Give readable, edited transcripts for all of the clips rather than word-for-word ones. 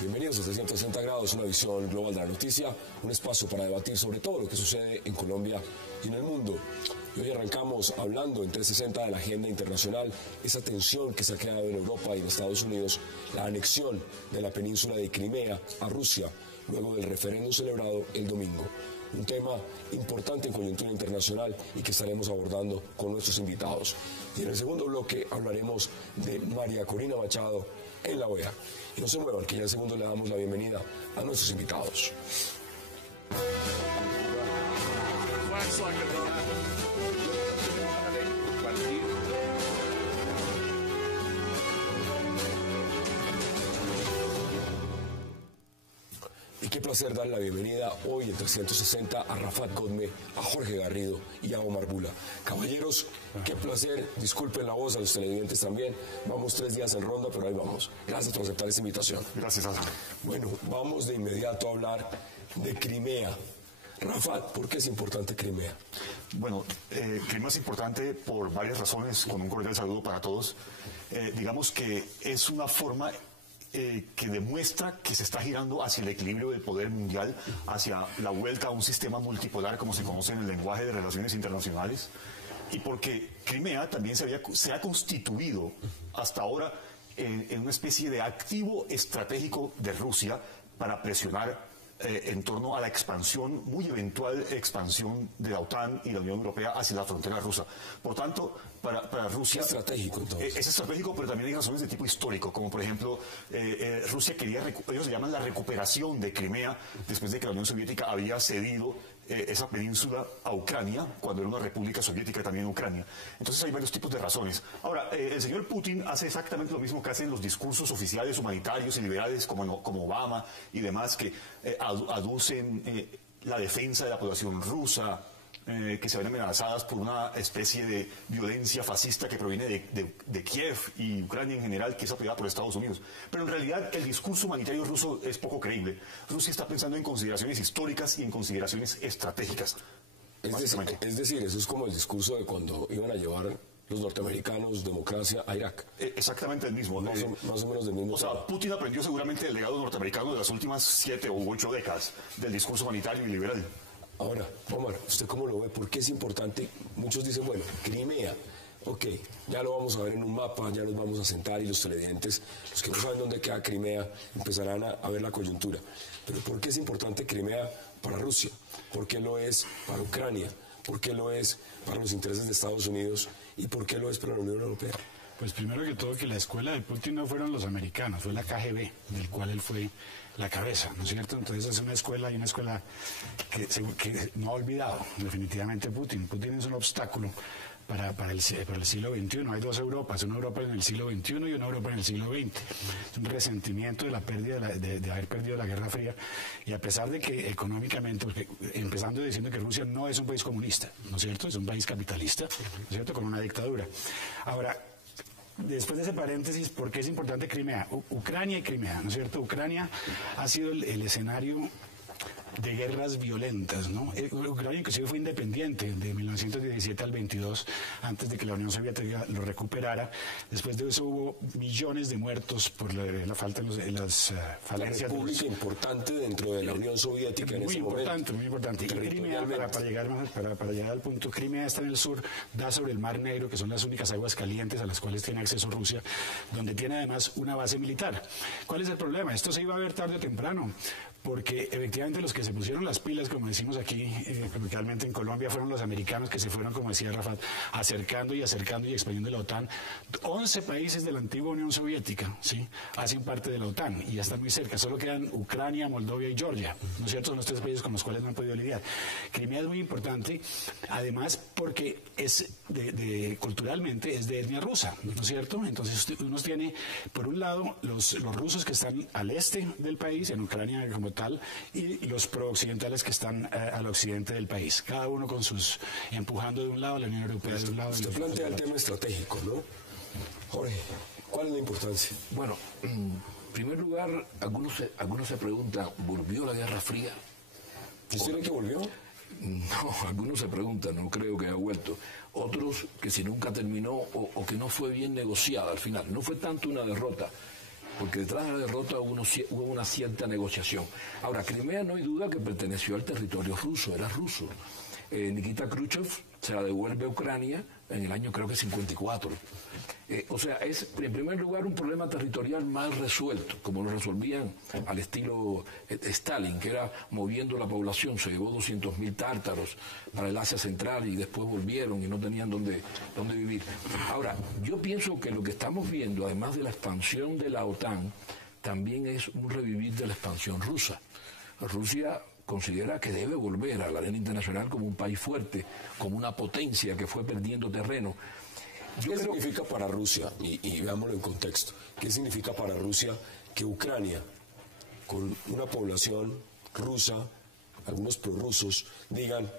Bienvenidos a 360 grados, una visión global de la noticia, un espacio para debatir sobre todo lo que sucede en Colombia y en el mundo. Y hoy arrancamos hablando en 360 de la agenda internacional, esa tensión que se ha creado en Europa y en Estados Unidos, la anexión de la península de Crimea a Rusia, luego del referéndum celebrado el domingo. Un tema importante en coyuntura internacional y que estaremos abordando con nuestros invitados. Y en el segundo bloque hablaremos de María Corina Machado en la OEA. Y no se muevan, que ya en segundo le damos la bienvenida a nuestros invitados. Y qué placer darle la bienvenida hoy en 360 a Rafat Godme, a Jorge Garrido y a Omar Bula. Caballeros, qué placer, disculpen la voz a los televidentes también, vamos 3 días en ronda, pero ahí vamos. Gracias por aceptar esta invitación. Gracias, Asa. Bueno, vamos de inmediato a hablar de Crimea. Rafat, ¿por qué es importante Crimea? Bueno, Crimea es importante por varias razones, con un cordial saludo para todos. Digamos que es una forma que demuestra que se está girando hacia el equilibrio del poder mundial, hacia la vuelta a un sistema multipolar, como se conoce en el lenguaje de relaciones internacionales, y porque Crimea también se ha constituido hasta ahora en una especie de activo estratégico de Rusia para presionar en torno a la expansión, muy eventual expansión de la OTAN y la Unión Europea hacia la frontera rusa. Por tanto, para Rusia... Es estratégico, entonces. Es estratégico, pero también hay razones de tipo histórico, como por ejemplo, Rusia quería, ellos se llaman la recuperación de Crimea, después de que la Unión Soviética había cedido esa península a Ucrania, cuando era una república soviética también Ucrania. Entonces hay varios tipos de razones. Ahora, el señor Putin hace exactamente lo mismo que hacen los discursos oficiales humanitarios y liberales como Obama y demás, que aducen la defensa de la población rusa, que se ven amenazadas por una especie de violencia fascista que proviene de Kiev y Ucrania en general, que es apoyada por Estados Unidos. Pero en realidad el discurso humanitario ruso es poco creíble. Rusia está pensando en consideraciones históricas y en consideraciones estratégicas. Es decir, eso es como el discurso de cuando iban a llevar los norteamericanos democracia a Irak. Exactamente el mismo. Más o menos del mismo. O sea, Putin aprendió seguramente el legado norteamericano de las últimas 7 u 8 décadas del discurso humanitario y liberal. Ahora, Omar, ¿usted cómo lo ve? ¿Por qué es importante? Muchos dicen, bueno, Crimea, ok, ya lo vamos a ver en un mapa, ya nos vamos a sentar y los televidentes, los que no saben dónde queda Crimea, empezarán a ver la coyuntura. Pero ¿por qué es importante Crimea para Rusia? ¿Por qué lo es para Ucrania? ¿Por qué lo es para los intereses de Estados Unidos? ¿Y por qué lo es para la Unión Europea? Pues primero que todo que la escuela de Putin no fueron los americanos, fue la KGB, del cual él fue la cabeza, ¿no es cierto? Entonces es una escuela y una escuela que no ha olvidado definitivamente Putin. Putin es un obstáculo para el siglo XXI. Hay 2 Europas, una Europa en el siglo XXI y una Europa en el siglo XX. Es un resentimiento de la pérdida de haber perdido la Guerra Fría, y a pesar de que económicamente, empezando diciendo que Rusia no es un país comunista, ¿no es cierto? Es un país capitalista, ¿no es cierto? Con una dictadura. Ahora, después de ese paréntesis, ¿por qué es importante Crimea? Ucrania y Crimea, ¿no es cierto? Ucrania ha sido el escenario de guerras violentas, ¿no? Ucrania inclusive fue independiente de 1917 al 22, antes de que la Unión Soviética lo recuperara. Después de eso hubo millones de muertos por la falta de las falencias. Una república importante dentro de la Unión Soviética en ese momento. Muy importante. Y Crimea, para llegar al punto, Crimea está en el sur, da sobre el Mar Negro, que son las únicas aguas calientes a las cuales tiene acceso Rusia, donde tiene además una base militar. ¿Cuál es el problema? Esto se iba a ver tarde o temprano, porque efectivamente los que se pusieron las pilas, como decimos aquí, coloquialmente en Colombia, fueron los americanos que se fueron, como decía Rafat, acercando y expandiendo la OTAN. 11 países de la antigua Unión Soviética, ¿sí?, hacen parte de la OTAN y ya están muy cerca. Solo quedan Ucrania, Moldavia y Georgia, ¿no es cierto? Son los 3 países con los cuales no han podido lidiar. Crimea es muy importante, además porque es culturalmente es de etnia rusa, ¿no es cierto? Entonces uno tiene, por un lado, los rusos que están al este del país, en Ucrania como tal, y los prooccidentales que están al occidente del país, cada uno con sus, empujando de un lado, la Unión Europea de un lado. Usted plantea el tema estratégico, ¿no? Jorge, ¿cuál es la importancia? Bueno, en primer lugar, algunos se preguntan, ¿volvió la Guerra Fría? ¿Usted cree que volvió? No, algunos se preguntan, no creo que haya vuelto. Otros que si nunca terminó o que no fue bien negociada al final. No fue tanto una derrota, porque detrás de la derrota hubo una cierta negociación. Ahora, Crimea no hay duda que perteneció al territorio ruso, era ruso. Nikita Khrushchev se la devuelve a Ucrania en el año creo que 54. O sea, es en primer lugar un problema territorial mal resuelto, como lo resolvían al estilo Stalin, que era moviendo la población. Se llevó 200.000 tártaros para el Asia Central y después volvieron y no tenían dónde vivir. Ahora, yo pienso que lo que estamos viendo, además de la expansión de la OTAN, también es un revivir de la expansión rusa. Rusia considera que debe volver a la arena internacional como un país fuerte, como una potencia que fue perdiendo terreno. ¿Qué significa para Rusia? Y veámoslo en contexto. ¿Qué significa para Rusia que Ucrania, con una población rusa, algunos prorrusos, digan,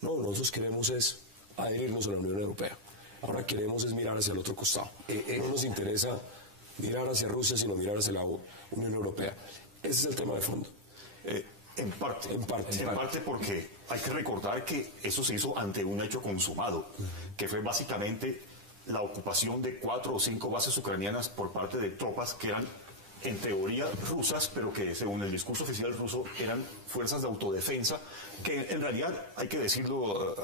no, nosotros queremos es adherirnos a la Unión Europea. Ahora queremos es mirar hacia el otro costado. No nos interesa mirar hacia Rusia, sino mirar hacia la Unión Europea. Ese es el tema de fondo. En parte porque hay que recordar que eso se hizo ante un hecho consumado, que fue básicamente la ocupación de 4 o 5 bases ucranianas por parte de tropas que eran en teoría rusas, pero que según el discurso oficial ruso eran fuerzas de autodefensa, que en realidad, hay que decirlo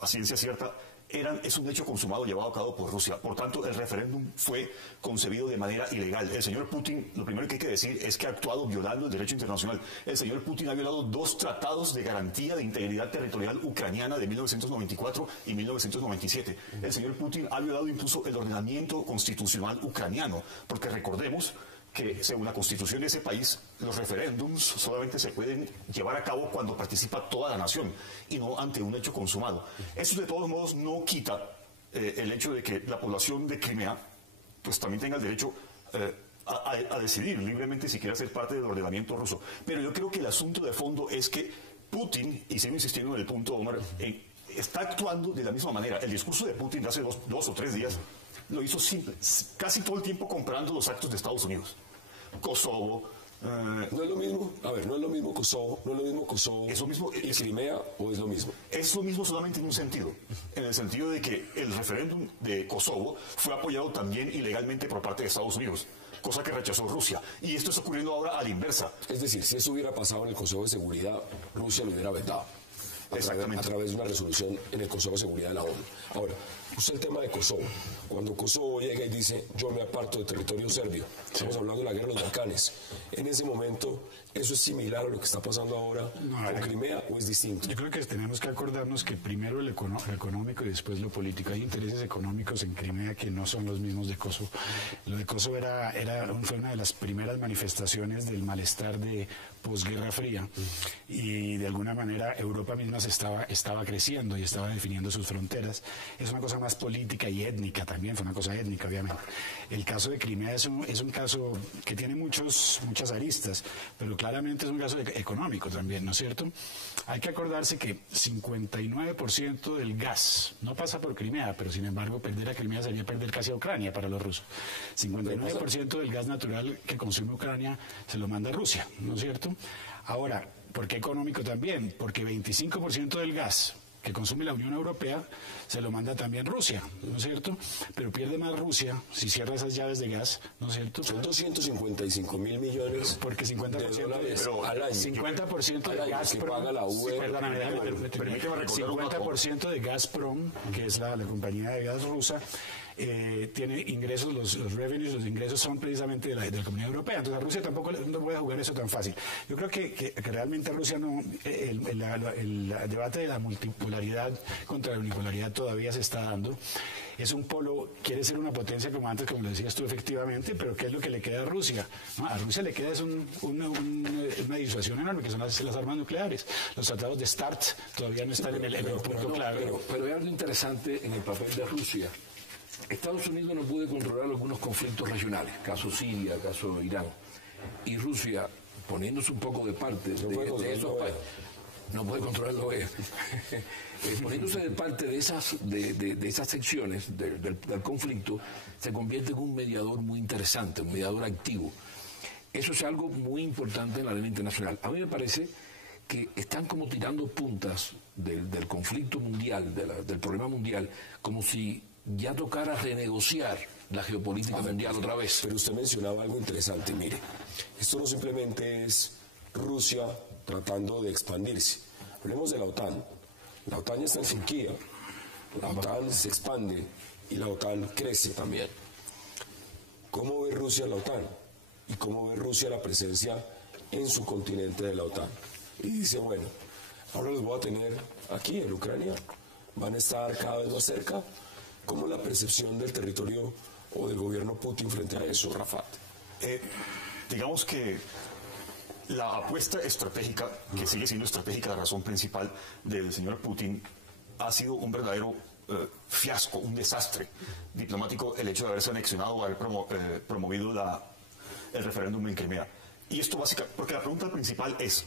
a ciencia cierta, es un hecho consumado llevado a cabo por Rusia. Por tanto, el referéndum fue concebido de manera ilegal. El señor Putin, lo primero que hay que decir es que ha actuado violando el derecho internacional. El señor Putin ha violado 2 tratados de garantía de integridad territorial ucraniana de 1994 y 1997. El señor Putin ha violado incluso el ordenamiento constitucional ucraniano, porque recordemos que según la constitución de ese país, los referéndums solamente se pueden llevar a cabo cuando participa toda la nación y no ante un hecho consumado. Eso de todos modos no quita el hecho de que la población de Crimea pues también tenga el derecho a decidir libremente si quiere ser parte del ordenamiento ruso. Pero yo creo que el asunto de fondo es que Putin, y sigo insistiendo en el punto, Omar, está actuando de la misma manera. El discurso de Putin de hace dos o tres días lo hizo casi todo el tiempo comprando los actos de Estados Unidos. Kosovo. ¿No es lo mismo? A ver, ¿no es lo mismo Kosovo? ¿No es lo mismo Kosovo ¿Es lo mismo, y Crimea o es lo mismo? Es lo mismo solamente en un sentido. En el sentido de que el referéndum de Kosovo fue apoyado también ilegalmente por parte de Estados Unidos, cosa que rechazó Rusia. Y esto está ocurriendo ahora a la inversa. Es decir, si eso hubiera pasado en el Consejo de Seguridad, Rusia lo hubiera vetado. A través de una resolución en el Consejo de Seguridad de la ONU. Ahora, usted el tema de Kosovo. Cuando Kosovo llega y dice, yo me aparto del territorio serbio, estamos hablando de la guerra de los Balcanes. En ese momento, ¿eso es similar a lo que está pasando ahora con Crimea o es distinto? Yo creo que tenemos que acordarnos que primero lo económico y después lo político. Hay intereses económicos en Crimea que no son los mismos de Kosovo. Lo de Kosovo fue una de las primeras manifestaciones del malestar de posguerra fría y de alguna manera Europa misma estaba creciendo y estaba definiendo sus fronteras. Es una cosa más política y étnica también, fue una cosa étnica obviamente. El caso de Crimea es un caso que tiene muchas aristas, pero claramente es un caso económico también, ¿no es cierto? Hay que acordarse que 59% del gas no pasa por Crimea, pero sin embargo perder a Crimea sería perder casi a Ucrania para los rusos. 59% del gas natural que consume Ucrania se lo manda Rusia, ¿no es cierto? Ahora, ¿por qué económico también? Porque 25% del gas que consume la Unión Europea se lo manda también Rusia, ¿no es cierto? Pero pierde más Rusia si cierra esas llaves de gas, ¿no es cierto? Son 255 mil millones porque 50% de dólares al año. 50% de Gazprom, paga la UE. Perdóname, 50% de Gazprom, que es la compañía de gas rusa, tiene ingresos, los revenues, los ingresos son precisamente de la Comunidad Europea. Entonces a Rusia tampoco no puede jugar eso tan fácil. Yo creo que realmente Rusia no, el debate de la multipolaridad contra la unipolaridad todavía se está dando. Es un polo, quiere ser una potencia como antes, como lo decías tú efectivamente, pero ¿qué es lo que le queda a Rusia? ¿No? A Rusia le queda es una disuasión enorme, que son las armas nucleares. Los tratados de START todavía no están en el punto clave. Pero hay algo interesante en el papel de Rusia. Estados Unidos no puede controlar algunos conflictos regionales, caso Siria, caso Irán, y Rusia, poniéndose un poco de parte de esos países, no puede controlar la OEA, poniéndose de parte de esas secciones del conflicto, se convierte en un mediador muy interesante, un mediador activo. Eso es algo muy importante en la arena internacional. A mí me parece que están como tirando puntas del conflicto mundial, del problema mundial, como si ya tocara renegociar la geopolítica mundial otra vez. Pero usted mencionaba algo interesante, mire, esto no simplemente es Rusia tratando de expandirse. Hablemos de la OTAN. La OTAN ya está en Turquía, la OTAN se expande y la OTAN crece también. ¿Cómo ve Rusia la OTAN? ¿Y cómo ve Rusia la presencia en su continente de la OTAN? Y dice, bueno, ahora los voy a tener aquí en Ucrania, van a estar cada vez más cerca. ¿Cómo es la percepción del territorio o del gobierno Putin frente a eso, Rafat? Digamos que la apuesta estratégica, que sigue siendo estratégica, la razón principal del señor Putin, ha sido un verdadero fiasco, un desastre diplomático, el hecho de haberse anexionado o haber promovido el referéndum en Crimea. Y esto básicamente, porque la pregunta principal es,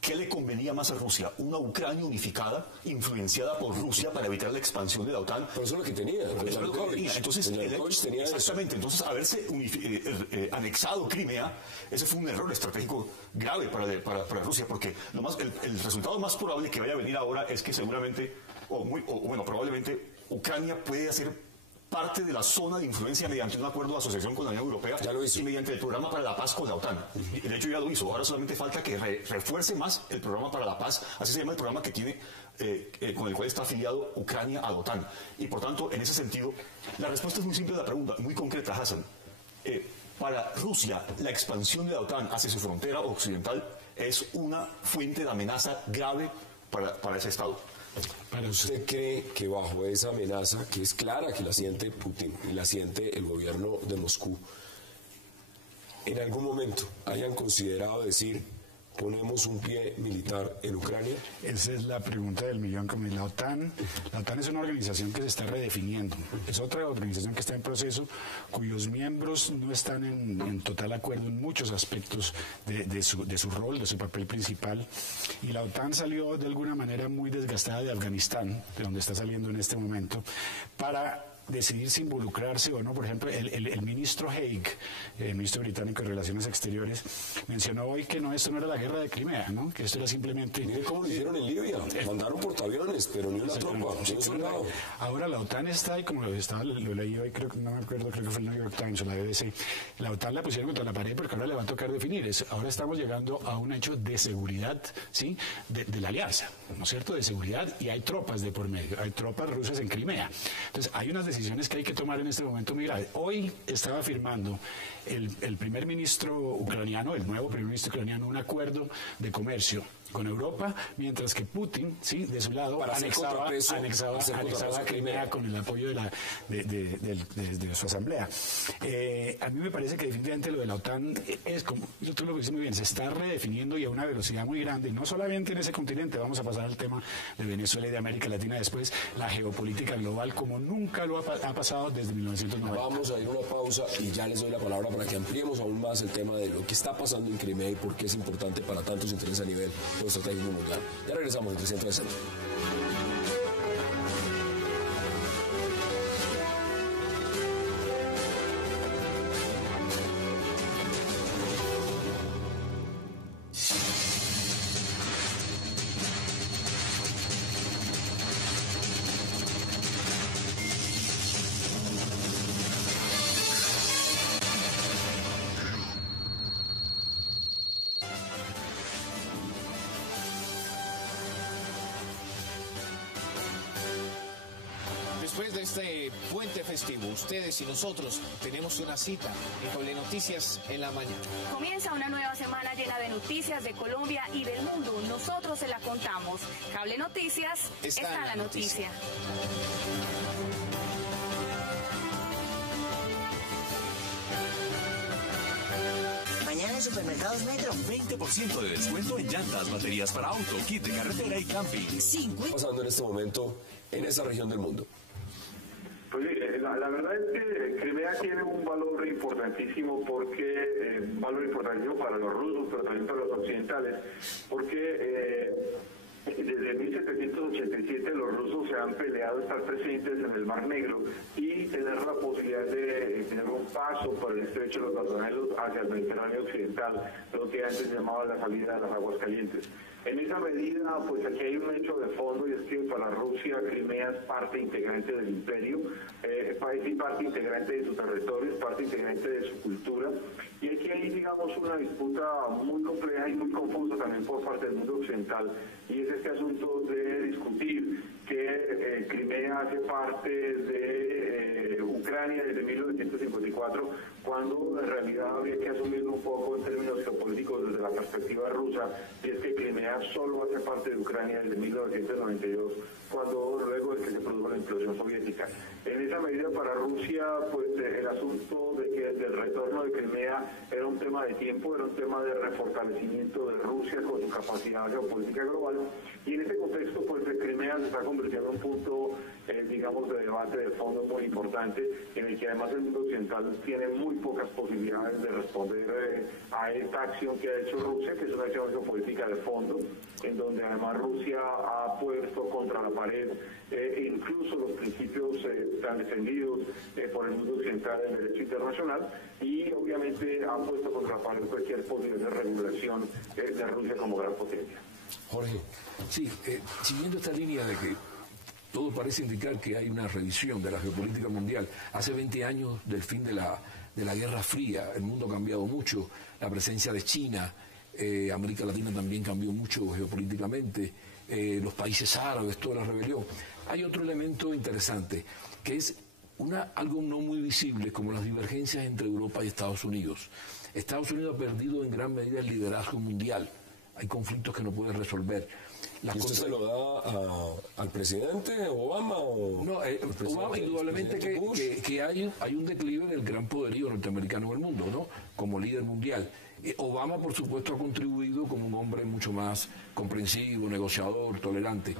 ¿qué le convenía más a Rusia? ¿Una Ucrania unificada, influenciada por Rusia para evitar la expansión de la OTAN? Pero eso es lo que tenía. Entonces, exactamente, entonces haberse anexado Crimea, ese fue un error estratégico grave para Rusia, porque el resultado más probable que vaya a venir ahora es que seguramente, probablemente Ucrania puede hacer parte de la zona de influencia mediante un acuerdo de asociación con la Unión Europea y mediante el programa para la paz con la OTAN. De hecho ya lo hizo, ahora solamente falta que refuerce más el programa para la paz, así se llama el programa que tiene, con el cual está afiliado Ucrania a la OTAN. Y por tanto, en ese sentido, la respuesta es muy simple a la pregunta, muy concreta, Hassan. Para Rusia, la expansión de la OTAN hacia su frontera occidental es una fuente de amenaza grave para ese Estado. ¿Pero usted cree que bajo esa amenaza, que es clara que la siente Putin y la siente el gobierno de Moscú, en algún momento hayan considerado decir, ponemos un pie militar en Ucrania? Esa es la pregunta del millón. Como la OTAN es una organización que se está redefiniendo. Es otra organización que está en proceso, cuyos miembros no están en total acuerdo en muchos aspectos de su rol, de su papel principal. Y la OTAN salió de alguna manera muy desgastada de Afganistán, de donde está saliendo en este momento, para decidir si involucrarse o no. Por ejemplo, el ministro Haig, el ministro británico de Relaciones Exteriores, mencionó hoy que esto no era la guerra de Crimea, ¿no? Que esto era simplemente... Mire cómo lo hicieron en Libia, mandaron portaaviones, pero ni una tropa, ni un soldado. Ahora la OTAN está, y como lo leí hoy, creo que fue el New York Times o la BBC, la OTAN la pusieron contra la pared porque ahora le va a tocar definir. Ahora estamos llegando a un hecho de seguridad, ¿sí? De la alianza, ¿no es cierto? De seguridad, y hay tropas de por medio, hay tropas rusas en Crimea. Entonces, hay unas decisiones que hay que tomar en este momento muy graves. Hoy estaba firmando el primer ministro ucraniano, el nuevo primer ministro ucraniano, un acuerdo de comercio con Europa, mientras que Putin, sí, de su lado, anexaba a Crimea con el apoyo de su asamblea. A mí me parece que definitivamente lo de la OTAN es, como tú lo dices muy bien, se está redefiniendo y a una velocidad muy grande, y no solamente en ese continente. Vamos a pasar al tema de Venezuela y de América Latina después, la geopolítica global como nunca lo ha pasado desde 1990. Vamos a ir a una pausa y ya les doy la palabra para que ampliemos aún más el tema de lo que está pasando en Crimea y por qué es importante para tantos intereses a nivel estratégico mundial. Ya regresamos en 360. Después de este puente festivo, ustedes y nosotros tenemos una cita en Cable Noticias en la mañana. Comienza una nueva semana llena de noticias de Colombia y del mundo. Nosotros se la contamos. Cable Noticias está la noticia. Mañana en Supermercados Metro. 20% de descuento en llantas, baterías para auto, kit de carretera y camping. ¿Qué está pasando en este momento en esa región del mundo? Pues la verdad es que Crimea tiene un valor importantísimo para los rusos, pero también para los occidentales, porque desde 1780 1987 los rusos se han peleado estar presentes en el Mar Negro y tener la posibilidad de tener un paso por el estrecho de los Dardanelos hacia el Mediterráneo occidental, lo que antes se llamaba la salida de las aguas calientes. En esa medida, pues aquí hay un hecho de fondo, y es que para Rusia Crimea es parte integrante del imperio, es parte integrante de su territorio, es parte integrante de su cultura, y aquí hay, digamos, una disputa muy compleja y muy confusa también por parte del mundo occidental, y es este asunto de discutir que Crimea hace parte de Ucrania desde 1954, cuando en realidad habría que asumirlo un poco en términos geopolíticos desde la perspectiva rusa, y es que Crimea solo hace parte de Ucrania desde 1992, cuando luego de que se produjo la implosión soviética. En esa medida para Rusia, pues el asunto de que del retorno de Crimea era un tema de tiempo, era un tema de refortalecimiento de Rusia con su capacidad geopolítica global, y en ese contexto, pues Crimea se está convirtiendo en un punto, digamos, de debate de fondo muy importante, en el que además el mundo occidental tiene muy pocas posibilidades de responder a esta acción que ha hecho Rusia, que es una acción geopolítica de fondo, en donde además Rusia ha puesto contra la pared incluso los principios tan defendidos por el mundo occidental del derecho internacional, y obviamente ha puesto contra la pared cualquier posibilidad de regulación de Rusia como gran potencia. Jorge. Sí, siguiendo esta línea de que todo parece indicar que hay una revisión de la geopolítica mundial. Hace 20 años del fin de la Guerra Fría, el mundo ha cambiado mucho, la presencia de China, América Latina también cambió mucho geopolíticamente, los países árabes, toda la rebelión. Hay otro elemento interesante, que es algo no muy visible, como las divergencias entre Europa y Estados Unidos. Estados Unidos ha perdido en gran medida el liderazgo mundial. Hay conflictos que no puede resolver. ¿Y esto se lo da al presidente Obama? No, Obama indudablemente que hay un declive del gran poderío norteamericano en el mundo, ¿no? Como líder mundial. Obama, por supuesto, ha contribuido como un hombre mucho más comprensivo, negociador, tolerante.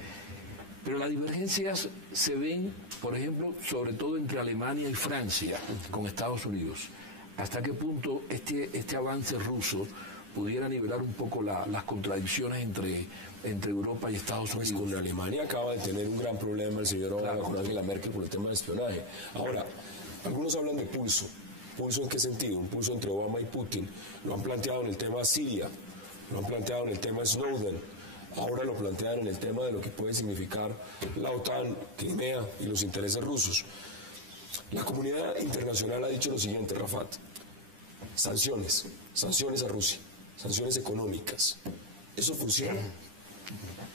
Pero las divergencias se ven, por ejemplo, sobre todo entre Alemania y Francia, con Estados Unidos. ¿Hasta qué punto este avance ruso pudiera nivelar un poco las contradicciones entre Europa y Estados Unidos? Pues con Alemania acaba de tener un gran problema el señor Obama con Angela Merkel por el tema de espionaje. Ahora, algunos hablan de pulso. ¿Pulso en qué sentido? Un pulso entre Obama y Putin. Lo han planteado en el tema Siria, lo han planteado en el tema Snowden, ahora lo plantean en el tema de lo que puede significar la OTAN, Crimea y los intereses rusos. La comunidad internacional ha dicho lo siguiente, Rafat: sanciones a Rusia, sanciones económicas. ¿Eso funciona?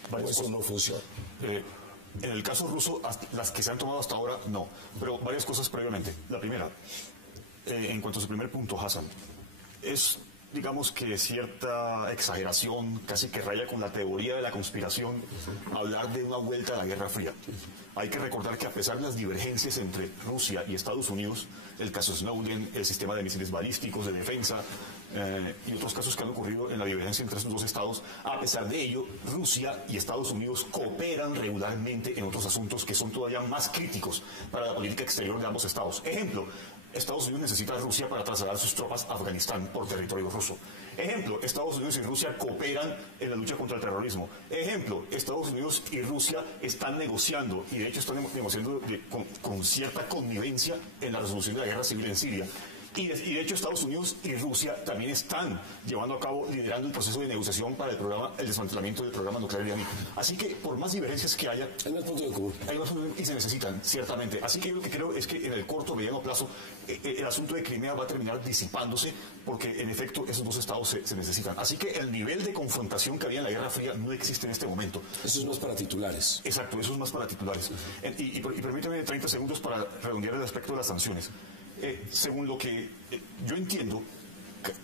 ¿O eso no funciona? En el caso ruso, las que se han tomado hasta ahora, no. Pero varias cosas previamente. La primera, en cuanto a su primer punto, Hassan, es, digamos que cierta exageración, casi que raya con la teoría de la conspiración, hablar de una vuelta a la Guerra Fría. Hay que recordar que a pesar de las divergencias entre Rusia y Estados Unidos, el caso Snowden, el sistema de misiles balísticos, de defensa, y otros casos que han ocurrido en la divergencia entre estos dos estados, a pesar de ello, Rusia y Estados Unidos cooperan regularmente en otros asuntos que son todavía más críticos para la política exterior de ambos estados. Ejemplo, Estados Unidos necesita a Rusia para trasladar sus tropas a Afganistán por territorio ruso. Ejemplo, Estados Unidos y Rusia cooperan en la lucha contra el terrorismo. Ejemplo, Estados Unidos y Rusia están negociando, y de hecho están negociando con cierta connivencia en la resolución de la guerra civil en Siria. Y de hecho Estados Unidos y Rusia también están llevando a cabo, liderando el proceso de negociación para el desmantelamiento del programa nuclear iraní. Así que por más divergencias que haya, hay más puntos de común. Hay más puntos y se necesitan, ciertamente. Así que yo lo que creo es que en el corto, mediano plazo, el asunto de Crimea va a terminar disipándose, porque en efecto esos dos estados se necesitan. Así que el nivel de confrontación que había en la Guerra Fría no existe en este momento. Eso es más para titulares. Exacto, eso es más para titulares. Y permítame 30 segundos para redondear el aspecto de las sanciones. Según lo que yo entiendo,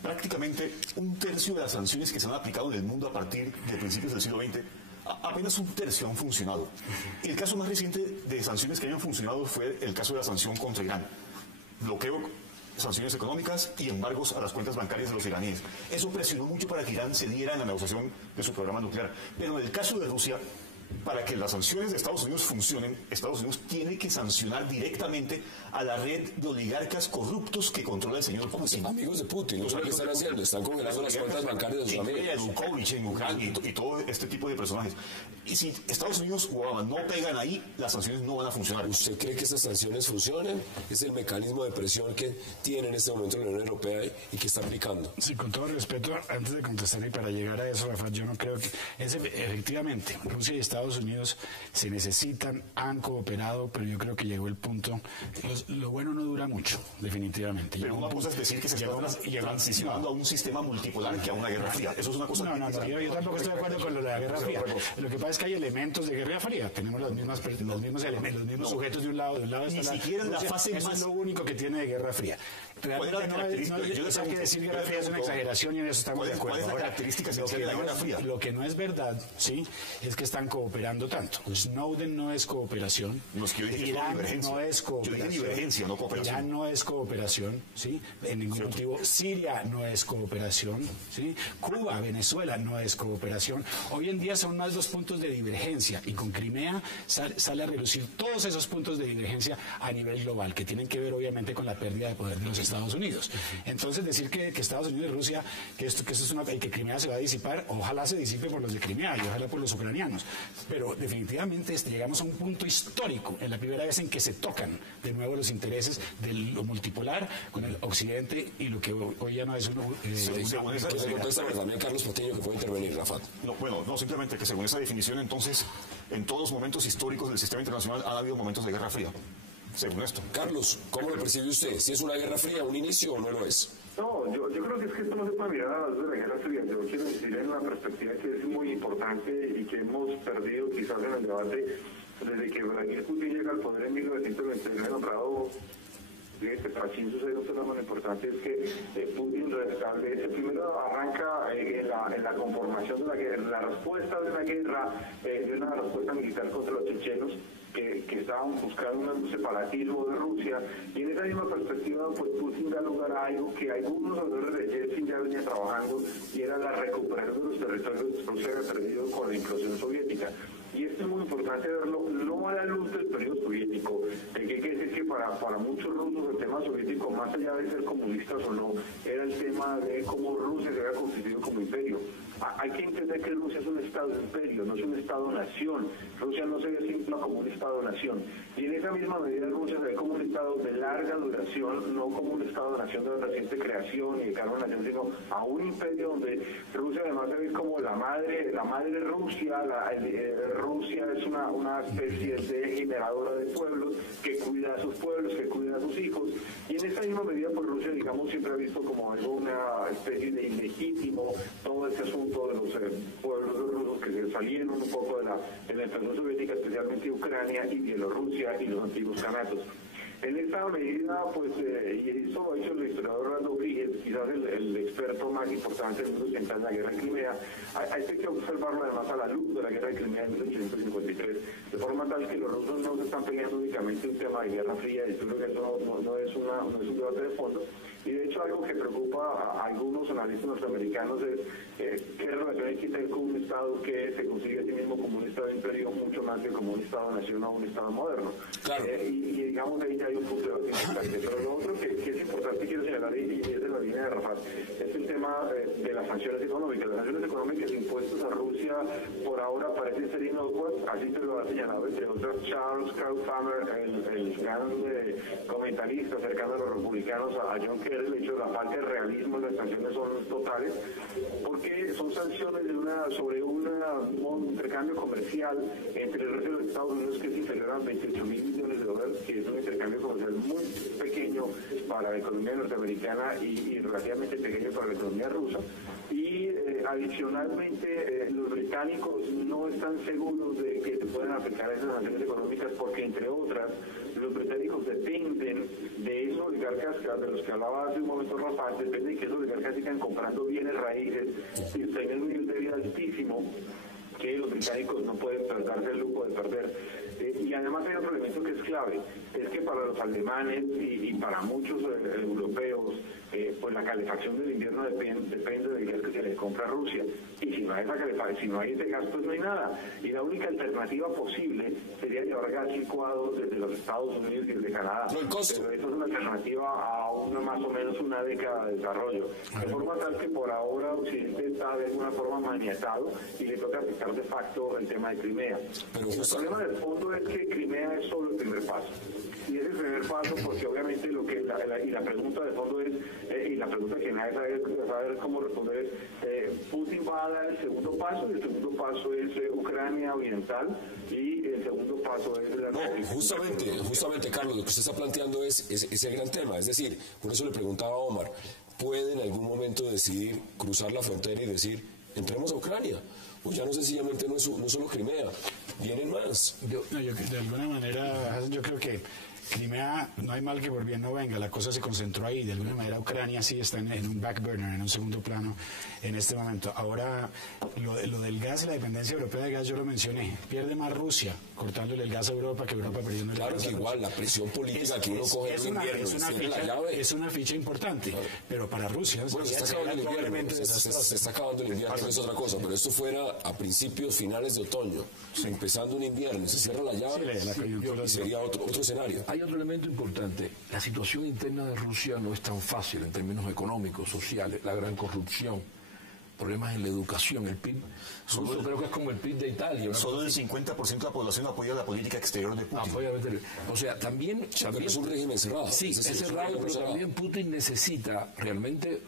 prácticamente un tercio de las sanciones que se han aplicado en el mundo a partir de principios del siglo XX, apenas un tercio han funcionado. Y el caso más reciente de sanciones que hayan funcionado fue el caso de la sanción contra Irán. Bloqueo, sanciones económicas y embargos a las cuentas bancarias de los iraníes. Eso presionó mucho para que Irán cediera en la negociación de su programa nuclear. Pero en el caso de Rusia, para que las sanciones de Estados Unidos funcionen, Estados Unidos tiene que sancionar directamente a la red de oligarcas corruptos que controla el señor Putin. Amigos de Putin, no sé qué están haciendo, están congelando las cuentas bancarias de sus amigos. Yanukovych en Ucrania y todo este tipo de personajes. Y si Estados Unidos o Obama no pegan ahí, las sanciones no van a funcionar. ¿Usted cree que estas sanciones funcionen? Es el mecanismo de presión que tiene en este momento la Unión Europea y que está aplicando. Sí, con todo respeto, antes de contestar y para llegar a eso, Rafa, yo no creo que efectivamente Rusia y Estados Unidos se necesitan, han cooperado, pero yo creo que llegó el punto. Lo bueno no dura mucho, definitivamente. Pero una cosa es decir que se está transicionando a un sistema multipolar que a una guerra fría. Eso es una cosa. No, yo tampoco estoy de acuerdo con lo de la guerra fría. Lo que pasa es que hay elementos de guerra fría. Tenemos los mismos elementos, los mismos sujetos de un lado está ni siquiera en la fase eso más. Es lo único que tiene de guerra fría. Realmente no hay que decir guerra fría es una exageración y en eso estamos de acuerdo. ¿Cuál es la característica esencial de la guerra fría? Lo que no es verdad, sí, es que están cooperando tanto. Snowden no es cooperación. Irán no es cooperación. Yo dije divergencia, no cooperación. Irán no es cooperación, sí, en ningún motivo. Siria no es cooperación, sí. Cuba, Venezuela no es cooperación. Hoy en día son más 2 puntos de divergencia y con Crimea sale a relucir todos esos puntos de divergencia a nivel global que tienen que ver obviamente con la pérdida de poder de los Estados Unidos. Entonces decir que Estados Unidos y Rusia que esto es y que Crimea se va a disipar, ojalá se disipe por los de Crimea y ojalá por los ucranianos, pero definitivamente llegamos a un punto histórico, en la primera vez en que se tocan de nuevo los intereses de lo multipolar con el occidente y lo que hoy ya no es uno. También Carlos Patiño que puede intervenir, Rafa. No, simplemente que según esa definición entonces en todos los momentos históricos del sistema internacional ha habido momentos de guerra fría. Según esto. Carlos, ¿cómo lo percibe usted? ¿Si es una guerra fría, un inicio o no lo es? No, yo creo que esto no se puede mirar a la luz de la guerra fría. Yo quiero decir en una perspectiva que es muy importante y que hemos perdido quizás en el debate desde que Vladimir Putin llega al poder en 1929 nombrado. Para China sucede un fenómeno importante, es que Putin restablece, primero arranca en la conformación de la guerra, la respuesta de una guerra, de una respuesta militar contra los chechenos, que estaban buscando un separatismo de Rusia, y en esa misma perspectiva pues Putin da lugar a algo que algunos autores de Yeltsin ya venían trabajando, y era la recuperación de los territorios que Rusia había perdido con la implosión soviética. Y esto es muy importante verlo, no a la luz del periodo soviético, que hay que decir que para muchos rusos el tema soviético, más allá de ser comunistas o no, era el tema de cómo Rusia se había constituido como imperio. Hay que entender que Rusia es un estado-imperio, no es un estado-nación. Rusia no se ve siempre como un estado-nación. Y en esa misma medida Rusia se ve como un estado de larga duración, no como un estado-nación de reciente creación y de cargo de nación, sino a un imperio donde Rusia además se ve como la madre Rusia. Rusia es una especie de generadora de pueblos que cuida a sus pueblos, que cuida a sus hijos. Y en esa misma medida, pues Rusia, digamos, siempre ha visto como algo, una especie de ilegítimo todo este asunto de los pueblos rusos que se salieron un poco de la invasión soviética, especialmente Ucrania y Bielorrusia y los antiguos Kanatos. En esta medida, pues, y eso lo ha hecho el historiador Randolph Figes, quizás el experto más importante del mundo occidental en la guerra de Crimea, hay que observarlo además a la luz de la guerra de Crimea en 1853, de forma tal que los rusos no se están peleando únicamente un tema de guerra fría, y yo creo que eso no es un debate de fondo. Y de hecho algo que preocupa a algunos analistas norteamericanos es qué relación hay que tener con un Estado que se consigue a sí mismo como un Estado de imperio mucho más que como un Estado-nación o un Estado moderno. Claro. Y digamos ahí ya hay un punto de debate importante. Pero lo otro que es importante, quiero señalar, y es de la línea de Rafa, es el tema de las sanciones económicas. Las sanciones económicas impuestas a Rusia por ahora parecen ser inocuas, así se lo ha señalado entre otras Charles Krauthammer, el gran comentarista cercano a los republicanos, a John Kerry. El hecho de la falta de realismo en las sanciones son totales, porque son sanciones sobre un intercambio comercial entre el resto de los Estados Unidos que es inferior a $28 mil millones, que es un intercambio comercial muy pequeño para la economía norteamericana y relativamente pequeño para la economía rusa. Y adicionalmente los británicos no están seguros de que se puedan aplicar esas sanciones económicas porque, entre otras, los británicos dependen de esos oligarcas de los que hablaba hace un momento Rafa, depende de que esos oligarcas sigan comprando bienes raíces y tener un nivel de vida altísimo que los británicos no pueden darse el lujo de perder. Y además hay otro elemento que es clave, es que para los alemanes y para muchos europeos, pues la calefacción del invierno depende del gas que se les compra a Rusia. Y si no hay esa calefacción, si no hay ese gas, pues no hay nada. Y la única alternativa posible sería llevar gas licuado desde los Estados Unidos y desde Canadá. Pero eso es una alternativa a más o menos una década de desarrollo. De forma tal que por ahora Occidente está de alguna forma maniatado y le toca aceptar de facto el tema de Crimea. Pero el problema del fondo es que Crimea es solo el primer paso. Y es el primer paso porque obviamente lo que la pregunta de fondo es, y la pregunta que nadie sabe cómo responder es, Putin va a dar el segundo paso, y el segundo paso es Ucrania Oriental, y el segundo paso es la... No, justamente, Carlos, lo que usted está planteando es el gran tema. Es decir, por eso le preguntaba a Omar, ¿puede en algún momento decidir cruzar la frontera y decir, entremos a Ucrania? Pues ya no sencillamente no solo Crimea, vienen más. De alguna manera, yo creo que Crimea, no hay mal que por bien no venga, la cosa se concentró ahí, de alguna manera Ucrania sí está en un back burner, en un segundo plano en este momento. Ahora, lo del gas y la dependencia europea de gas, yo lo mencioné, pierde más Rusia cortándole el gas a Europa que Europa perdiendo el gas. Claro que igual, la presión política que uno coge en invierno es una ficha importante, pero para Rusia... Bueno, se está acabando el invierno, se está acabando el invierno, es otra cosa, pero esto fuera a principios, finales de otoño, empezando un invierno, se cierra la llave y sería otro escenario. Hay otro elemento importante. La situación interna de Rusia no es tan fácil en términos económicos, sociales, la gran corrupción, problemas en la educación, el PIB. Yo creo que es como el PIB de Italia. Solo el 50% de la población apoya la política exterior de Putin. O sea, también es un régimen cerrado. Sí, es cerrado, pero también Putin necesita realmente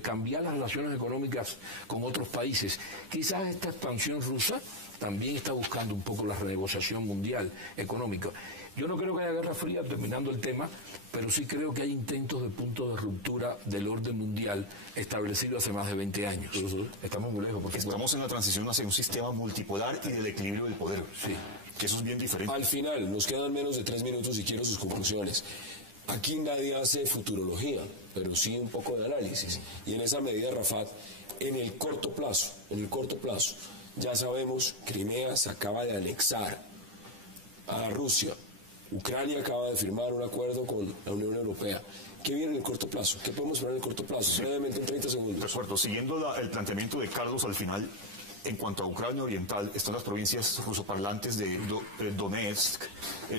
cambiar las relaciones económicas con otros países. Quizás esta expansión rusa también está buscando un poco la renegociación mundial económica. Yo no creo que haya guerra fría, terminando el tema, pero sí creo que hay intentos de punto de ruptura del orden mundial establecido hace más de 20 años. Estamos muy lejos. Porque estamos en la transición hacia un sistema multipolar y del equilibrio del poder. Sí. Que eso es bien diferente. Al final, nos quedan menos de 3 minutos y quiero sus conclusiones. Aquí nadie hace futurología, pero sí un poco de análisis. Y en esa medida, Rafat, en el corto plazo, ya sabemos, Crimea se acaba de anexar a Rusia. Ucrania acaba de firmar un acuerdo con la Unión Europea. ¿Qué viene en el corto plazo? ¿Qué podemos esperar en el corto plazo? Brevemente, en 30 segundos. De acuerdo. Siguiendo el planteamiento de Carlos al final, en cuanto a Ucrania Oriental, están las provincias rusoparlantes de Donetsk,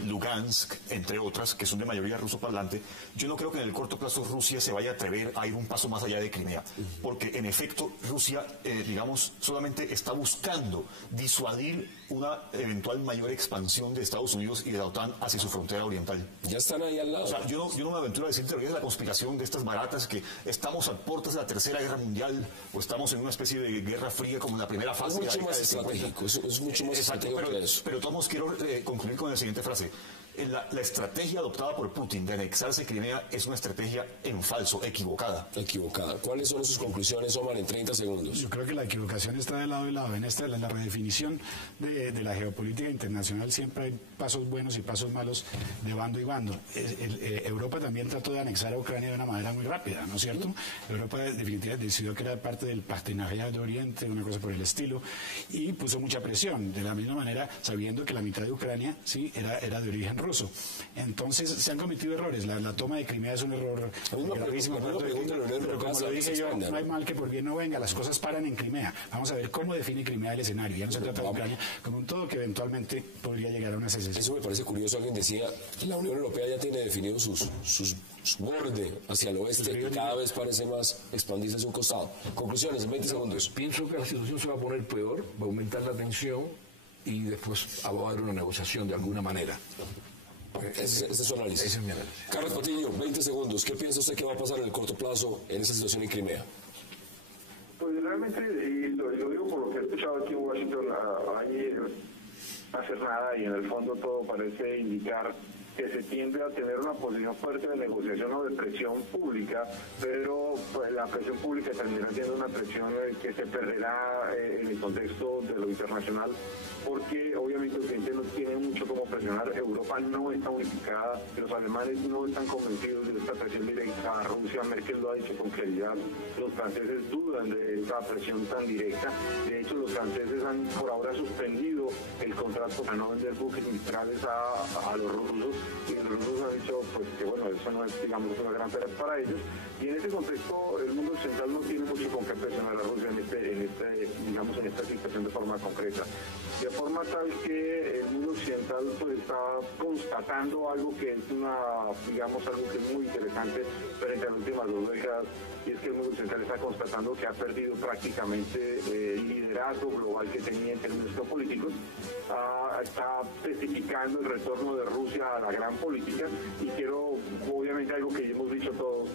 Lugansk, entre otras, que son de mayoría rusoparlante. Yo no creo que en el corto plazo Rusia se vaya a atrever a ir un paso más allá de Crimea, porque en efecto Rusia, solamente está buscando disuadir una eventual mayor expansión de Estados Unidos y de la OTAN hacia su frontera oriental. Ya están ahí al lado. O sea, yo no me aventuro a decir teorías de la conspiración de estas baratas, que estamos a puertas de la Tercera Guerra Mundial o estamos en una especie de Guerra Fría como en la primera fase. Es mucho más estratégico, es mucho más estratégico que eso. Pero todos quiero concluir con la siguiente frase. La estrategia adoptada por Putin de anexarse Crimea es una estrategia en falso, equivocada. ¿Cuáles son sus conclusiones, Omar, en 30 segundos? Yo creo que la equivocación está de lado y lado. En la redefinición de la geopolítica internacional siempre hay pasos buenos y pasos malos de bando y bando. Europa también trató de anexar a Ucrania de una manera muy rápida, ¿no es cierto? Europa definitivamente decidió que era parte del partenariado de Oriente, una cosa por el estilo, y puso mucha presión. De la misma manera, sabiendo que la mitad de Ucrania sí era de origen ruso. Entonces se han cometido errores. La toma de Crimea es un error gravísimo. Pero como lo dije yo, no hay mal que por bien no venga. Las cosas paran en Crimea. Vamos a ver cómo define Crimea el escenario. Ya no se trata de Ucrania como un todo que eventualmente podría llegar a una secesión. Eso me parece curioso. Alguien decía, la Unión Europea ya tiene definido su borde hacia el oeste y cada vez parece más expandirse hacia un costado. Conclusiones en 20 segundos. Pienso que la situación se va a poner peor, va a aumentar la tensión y después va a haber una negociación de alguna manera. Ese es su análisis. Ese es mi análisis. Carlos Patiño, 20 segundos. ¿Qué piensa usted que va a pasar en el corto plazo en esa situación en Crimea? Pues realmente, y lo digo por lo que he escuchado aquí en Washington, ahí no hacer nada y en el fondo todo parece indicar que se tiende a tener una posición fuerte de negociación o de presión pública, pero pues, la presión pública termina siendo una presión que se perderá en el contexto de lo internacional, porque obviamente Occidente no tiene mucho como presionar. Europa no está unificada, los alemanes no están convencidos de esta presión directa a Rusia. Merkel lo ha dicho con claridad, los franceses dudan ayudan de esta presión tan directa. De hecho, los franceses han por ahora suspendido el contrato para no vender buques militares a los rusos, y los rusos han dicho pues que bueno, eso no es, digamos, una gran tarea para ellos, y en ese contexto el mundo occidental no tiene mucho con qué presionar a Rusia digamos, en esta situación de forma concreta, de forma tal que el mundo occidental pues está constatando algo que es algo que es muy interesante frente a las últimas 2 décadas, y es que el mundo occidental está constatando que ha perdido prácticamente el liderazgo global que tenía en términos geopolíticos. Está testificando el retorno de Rusia a la gran política, y obviamente algo que ya hemos dicho todos,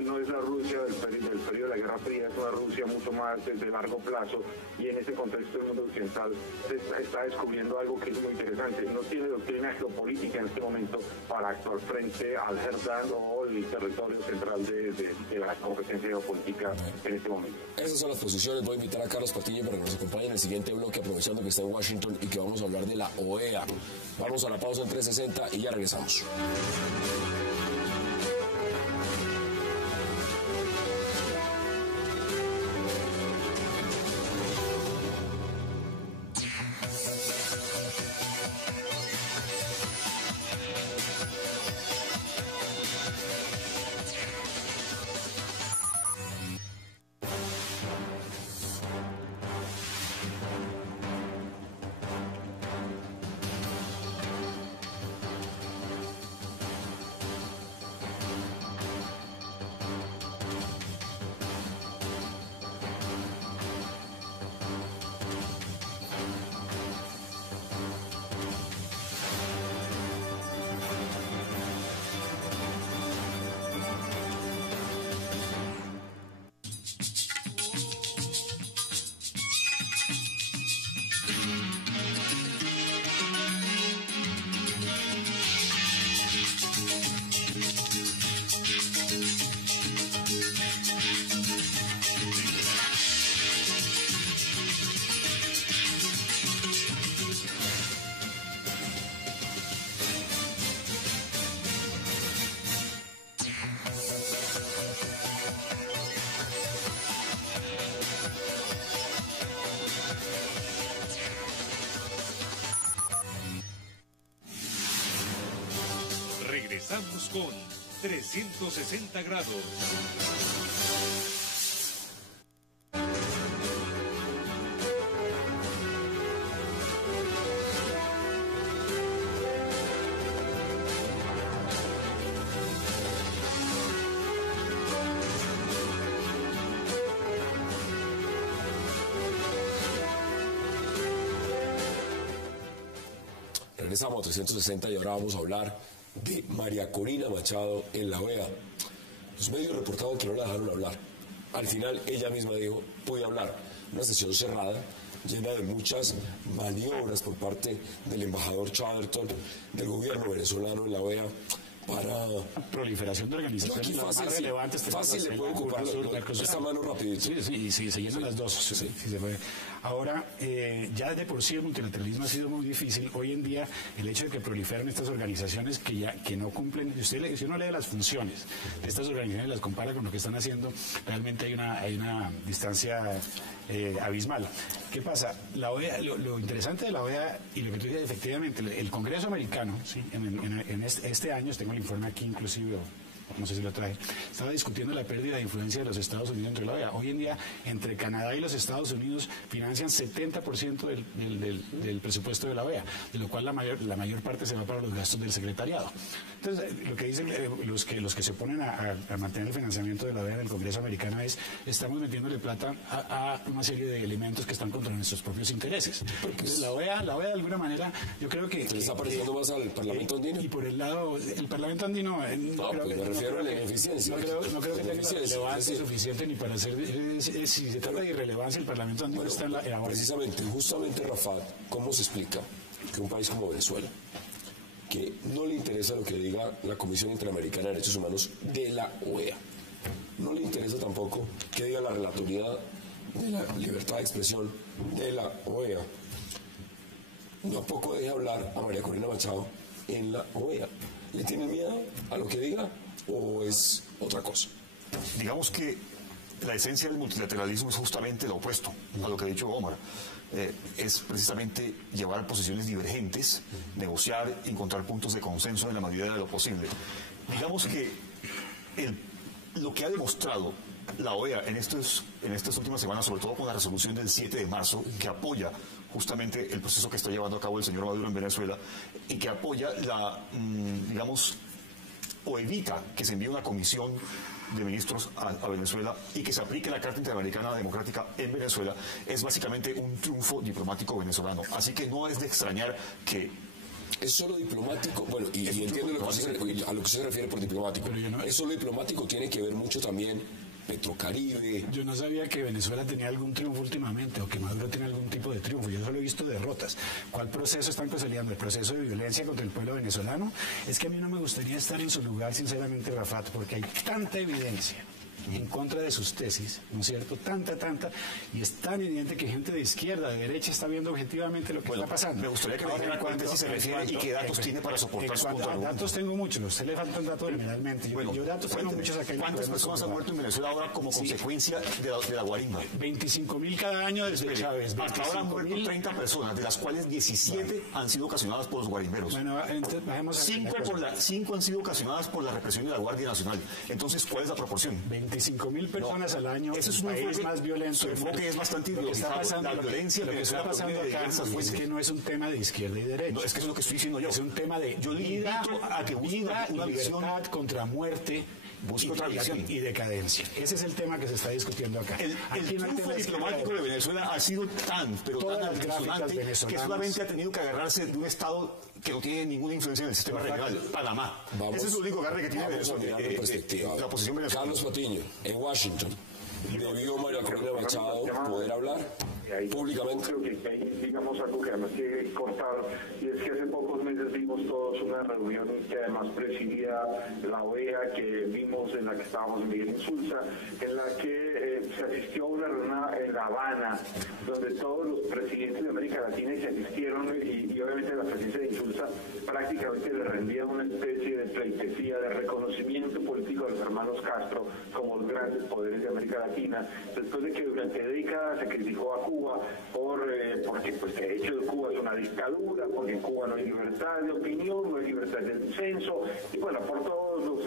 no es la Rusia del periodo de la Guerra Fría, es una Rusia mucho más de largo plazo, y en ese contexto el mundo occidental está descubriendo algo que es muy interesante. No tiene doctrina geopolítica en este momento para actuar frente al Herdland o el territorio central de la competencia geopolítica en este momento. Esas son las posiciones. Voy a invitar a Carlos Patiño para que nos acompañe en el siguiente bloque, aprovechando que está en Washington y que vamos a hablar de la OEA. Vamos a la pausa en 360 y ya regresamos. Regresamos con 360 grados. Regresamos a 360 y ahora vamos a hablar de María Corina Machado en la OEA. Los medios reportaban que no la dejaron hablar. Al final ella misma dijo, pude hablar. Una sesión cerrada, llena de muchas maniobras por parte del embajador Chatterton, del gobierno venezolano en la OEA, para proliferación de organizaciones más relevantes. Fácil le puede ocupar esta mano rapidito. Sí, se llenan las dos. Sí, se puede. Ahora, ya de por sí el multilateralismo ha sido muy difícil. Hoy en día, el hecho de que proliferan estas organizaciones que no cumplen, si uno lee las funciones de estas organizaciones y las compara con lo que están haciendo, realmente hay una distancia abismal. ¿Qué pasa? La OEA, lo interesante de la OEA, y lo que tú dices, efectivamente, el Congreso americano, ¿sí? en este año, tengo el informe aquí inclusive, no sé si lo traje, estaba discutiendo la pérdida de influencia de los Estados Unidos dentro de la OEA. Hoy en día, entre Canadá y los Estados Unidos financian 70% del presupuesto de la OEA, de lo cual la mayor parte se va para los gastos del secretariado. Entonces, lo que dicen los que se oponen a mantener el financiamiento de la OEA en el Congreso americano es, estamos metiéndole plata a una serie de elementos que están contra nuestros propios intereses. Entonces, la OEA de alguna manera, yo creo que... ¿Se le está pareciendo más al Parlamento andino? Y por el lado, el Parlamento andino... me refiero a la ineficiencia. No creo que tenga la relevancia suficiente ni para hacer... si se trata de irrelevancia, el Parlamento andino está en la... Justamente, Rafat, ¿cómo se explica que un país como Venezuela, que no le interesa lo que diga la Comisión Interamericana de Derechos Humanos de la OEA, no le interesa tampoco que diga la relatoría de la libertad de expresión de la OEA, tampoco deja hablar a María Corina Machado en la OEA? ¿Le tiene miedo a lo que diga o es otra cosa? Digamos que la esencia del multilateralismo es justamente lo opuesto a lo que ha dicho Omar. Es precisamente llevar posiciones divergentes, negociar, encontrar puntos de consenso en la medida de lo posible. Digamos que lo que ha demostrado la OEA en estas últimas semanas, sobre todo con la resolución del 7 de marzo, que apoya justamente el proceso que está llevando a cabo el señor Maduro en Venezuela y que apoya o evita que se envíe una comisión de ministros a Venezuela y que se aplique la Carta Interamericana Democrática en Venezuela, es básicamente un triunfo diplomático venezolano. Así que no es de extrañar que... ¿Es solo diplomático? Bueno, y entiendo a lo que se refiere por diplomático. ¿Es solo diplomático? Tiene que ver mucho también Petrocaribe. Yo no sabía que Venezuela tenía algún triunfo últimamente o que Maduro tiene algún tipo de triunfo. Yo solo he visto derrotas. ¿Cuál proceso están consolidando? ¿El proceso de violencia contra el pueblo venezolano? Es que a mí no me gustaría estar en su lugar, sinceramente, Rafat, porque hay tanta evidencia en contra de sus tesis, ¿no es cierto? Tanta, y es tan evidente que gente de izquierda, de derecha, está viendo objetivamente lo que está pasando. Me gustaría que me dijera cuál tesis se refiere y qué datos tiene para soportar su punto de vista. Datos tengo muchos, a usted le faltan datos generalmente. Yo datos tengo muchos acá. ¿Cuántas personas han muerto en Venezuela ahora como consecuencia de la guarimba? 25.000 cada año desde Chávez. Hasta ahora han muerto 30 personas, de las cuales 17 han sido ocasionadas por los guarimberos. Bueno, entonces bajemos a 5 han sido ocasionadas por la represión de la Guardia Nacional. Entonces, ¿cuál es la proporción? 25.000 personas al año. Ese es un país más violento. Su enfoque es bastante ideologizado. La violencia lo que está pasando acá es que no es un tema de izquierda y derecha. No, es que es lo que estoy diciendo yo. Es un tema de vida, a que vida y libertad contra muerte. Y decadencia. Ese es el tema que se está discutiendo acá. El triunfo diplomático de Venezuela ha sido tan impresionante que solamente ha tenido que agarrarse de un Estado que no tiene ninguna influencia en el sistema regional, Panamá. Ese es el único agarre que tiene Venezuela. La posición venezolana. Carlos Patiño, en Washington, ¿debió María Corina Machado poder hablar públicamente? Creo que hay, digamos, algo que además que contar, y es que hace pocos meses vimos todos una reunión que además presidía la OEA, que vimos en la que estábamos Miguel Insulza, en la que se asistió a una reunión en La Habana, donde todos los presidentes de América Latina se asistieron y obviamente la presidencia de Insulza prácticamente le rendía una especie de pleitesía, de reconocimiento político a los hermanos Castro como los grandes poderes de América Latina, después de que durante décadas se criticó a Cuba porque pues de hecho Cuba es una dictadura, porque en Cuba no hay libertad de opinión, no hay libertad de disenso, y bueno, por todos los